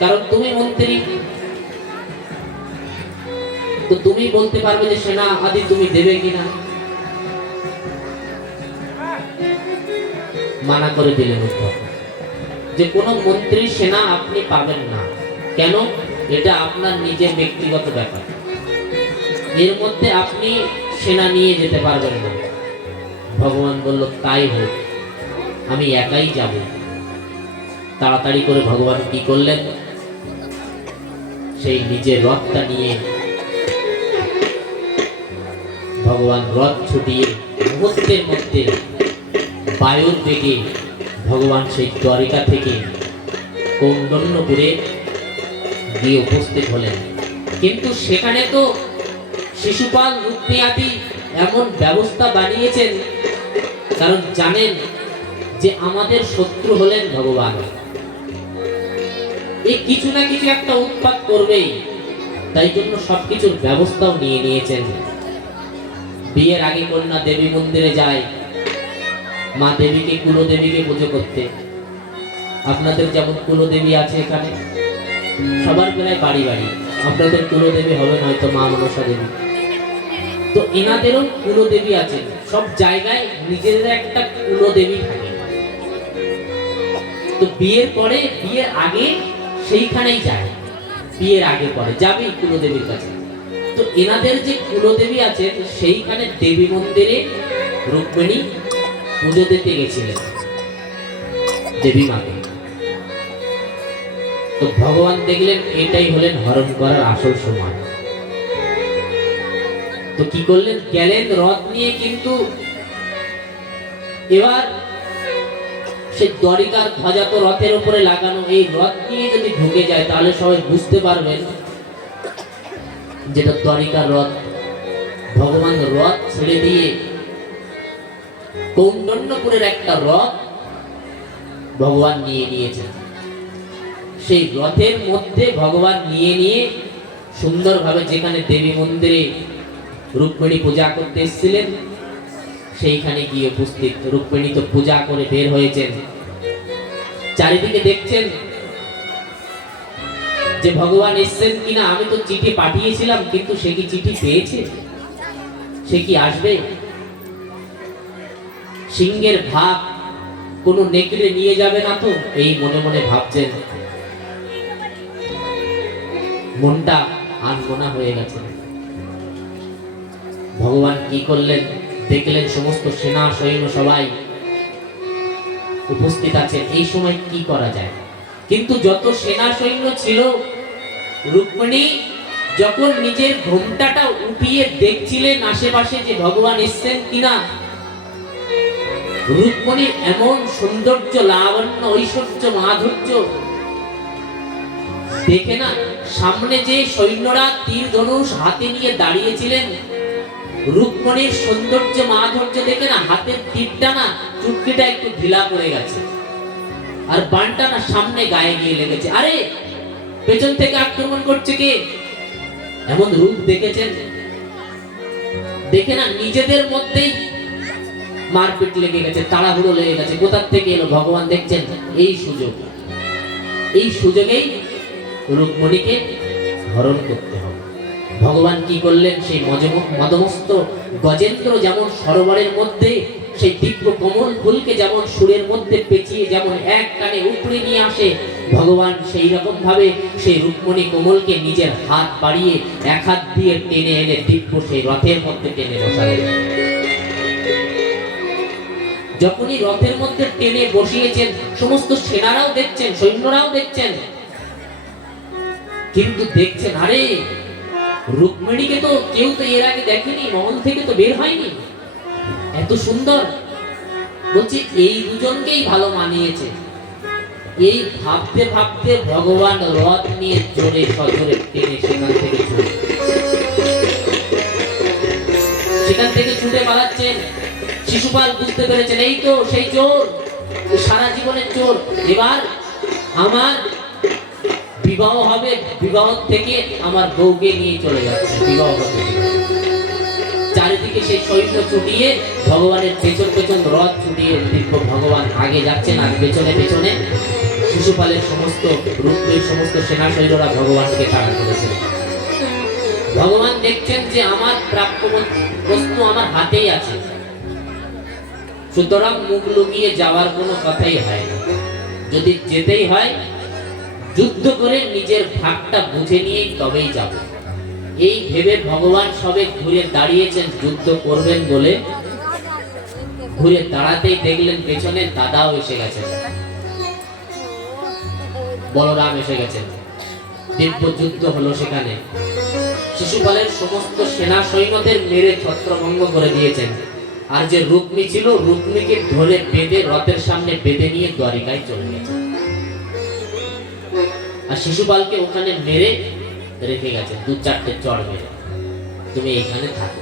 কারণ তুমি মন্ত্রী, তো তুমি বলতে পারবে যে সেনা আদি তুমি দেবে কিনা। মানা করে দিলেন উদ্ধব যে কোন মন্ত্রীর সেনা আপনি পাবেন না। কেন? এটা আপনার নিজের ব্যক্তিগত ব্যাপার, এর মধ্যে আপনি সেনা নিয়ে যেতে পারবেন না। ভগবান বলল তাই হোক, আমি একাই যাব। তাড়াতাড়ি করে ভগবান কি করলেন, সেই নিজের রথটা নিয়ে ভগবান রথ ছুটিয়ে মুহূর্তের মধ্যে বায়ুর বেগে ভগবান সেই দ্বারিকা থেকে কৌণ্ডন্যপুরে গিয়ে উপস্থিত হলেন। কিন্তু সেখানে তো শিশুপাল রুক্মিণী এমন ব্যবস্থা বানিয়েছেন, কারণ জানেন যে আমাদের শত্রু হলেন ভগবান, এই কিছু না কিছু একটা উৎপাত করবেই, তাই জন্য সবকিছুর ব্যবস্থাও নিয়ে নিয়েছেন। বিয়ের আগে কন্যা দেবী মন্দিরে যায় মা দেবীকে, কুলদেবীকে পুজো করতে। আপনাদের যেমন কুলদেবী আছে এখানে, সবার প্রায় বাড়ি বাড়ি, আপনাদের কুলদেবী হবে হয়তো মা মনসা দেবী, তো এনাদেরও কুলদেবী আছে। সব জায়গায় নিজেদের একটা কুলদেবী থাকে। তো বিয়ের পরে, বিয়ের আগে সেইখানেই যায়, বিয়ের আগে পরে যাবে কুলদেবীর কাছে। তো এনাদের যে কুলদেবী আছে সেইখানে দেবী মন্দিরে রুক্মিণী পুজো দিতে গেছিলেন দেবী মাকে। তো ভগবান দেখলেন এটাই হলেন হরণ করার আসল সময়। তো কি করলেন, গেলেন রথ নিয়ে, কিন্তু এবার সে দ্বারিকার ধ্বজা তো রথের উপরে লাগানো, এই রথ নিয়ে যদি ঢুকে যায় তাহলে সবাই বুঝতে পারবেন যেটা দ্বারিকার রথ। ভগবান রথ ছেড়ে দিয়ে কৌণ্ডন্যপুরের একটা রথ ভগবান নিয়ে নিয়েছেন। সেই রথের মধ্যে ভগবান নিয়ে সুন্দরভাবে যেখানে দেবী মন্দিরে রুক্মিণী পূজা করতে এসেছিলেন সেইখানে গিয়ে উপস্থিত। রুক্মিণী তো পূজা করে বের হয়েছেন, চারিদিকে দেখছেন যে ভগবান এসেছেন কিনা। আমি তো চিঠি পাঠিয়েছিলাম, কিন্তু সে কি চিঠি পেয়েছে? সে কি আসবে? সিংহের ভাগ কোন নেকড়ে নিয়ে যাবে না তো, এই মনে মনে ভাবছেন। মনটা আনমনা হয়ে গেছে। ভগবান কি করলেন, দেখলেন সমস্ত সেনা সৈন্য সবাই উপস্থিত আছে, এই সময় কি করা যায়। কিন্তু যত সেনা সৈন্য ছিল, রুক্মিণী যখন নিজের ঘোমটাটা উঠিয়ে দেখছিলেন আশেপাশে যে ভগবান এসেছেন কিনা, রুক্মিণীর এমন সৌন্দর্য, লাবণ্য, ঐশ্বর্য, মাধুর্য দেখে না, সামনে যে সৈন্যরা তীর ধনুষ হাতে নিয়ে দাঁড়িয়েছিলেন, রুক্মিণীর সৌন্দর্য মাধুর্য দেখে না হাতের তীরটা না চুটকিটা একটু ঢিলা পড়ে গেছে, আর বানটা না সামনে গায়ে গিয়ে লেগেছে। আরে পেছন থেকে আক্রমণ করছে কে? এমন রূপ দেখেছেন। দেখে না নিজেদের মধ্যেই মারপিট লেগে গেছে, তাড়াহুড়ো লেগে গেছে। কোথার থেকে এলো? ভগবান দেখছেন এই সুযোগেই রুক্মিণীকে হরণ করতে হবে। ভগবান কি করলেন? সেই মদমস্ত গজেন্দ্র যেমন সরোবরের মধ্যে সেই দিব্য কমল ফুলকে যেমন সুরের মধ্যে পেঁচিয়ে যেমন এক টানে উপড়ে নিয়ে আসে, ভগবান সেই রকম ভাবে সেই রুক্মিণী কোমলকে নিজের হাত বাড়িয়ে এক হাত দিয়ে টেনে এনে দিব্য সেই রথের মধ্যে টেনে বসালেন। যখনই রথের মধ্যে টেনে বসিয়েছেন, সমস্ত সেনারাও দেখছেন, সৈন্যরাও দেখছেন, কিন্তু দেখছেন আরে রুক্মিণীকে তো কেউ তো এর আগে দেখেনি, মহল থেকে তো বের হয়নি, এত সুন্দর। বলছে এই দুজনকেই ভালো মানিয়েছে। এই ভাবতে ভাবতে ভগবান রথ নিয়ে জোরে সজোরে টেনে সেখান থেকে ছুটে পালাচ্ছেন। শিশুপাল বুঝতে পেরেছেন এই তো সেই চোর, সারা জীবনের চোর। এবার আমার বিবাহ হবে, বিবাহ থেকে আমার বউকে নিয়ে চলে যাচ্ছে, বিবাহ হতে। চারিদিকে সেই সৈন্য ছুটিয়ে ভগবানের পেছন পেছন রথ ছুটিয়ে দিব্য ভগবান আগে যাচ্ছেন, আর পেছনে পেছনে শিশুপালের সমস্ত রূপের সমস্ত সেনা সৈন্যরা ভগবানকে তাড়া করেছেন। ভগবান দেখছেন যে আমার প্রাপ্য বস্তু আমার হাতেই আছে, সুতরাং মুখ লুকিয়ে যাওয়ার কোনো কথাই হয় না। যদি যেতেই হয় যুদ্ধ করে নিজের ভাগটা বুঝে নিয়েই তবেই যাব। এই ভেবে ভগবান সবে ঘুরে দাঁড়িয়েছেন যুদ্ধ করবেন বলে, ঘুরে দাঁড়াতেই দেখলেন পেছনে দাদাও এসে গেছেন, বলরাম এসে গেছেন। দিব্য যুদ্ধ হলো সেখানে। শিশুপালের সমস্ত সেনা সৈন্যদের মেরে ছত্রভঙ্গ করে দিয়েছেন। আর যে রুক্মী ছিল, রুক্মীকে ধরে বেঁধে রথের সামনে বেঁধে নিয়ে দ্বারিকায় চলে গেছে। আর শিশুপালকে ওখানে মেরে রেখে গেছে, দু চারটে চড় মেরে, তুমি এখানে থাকো।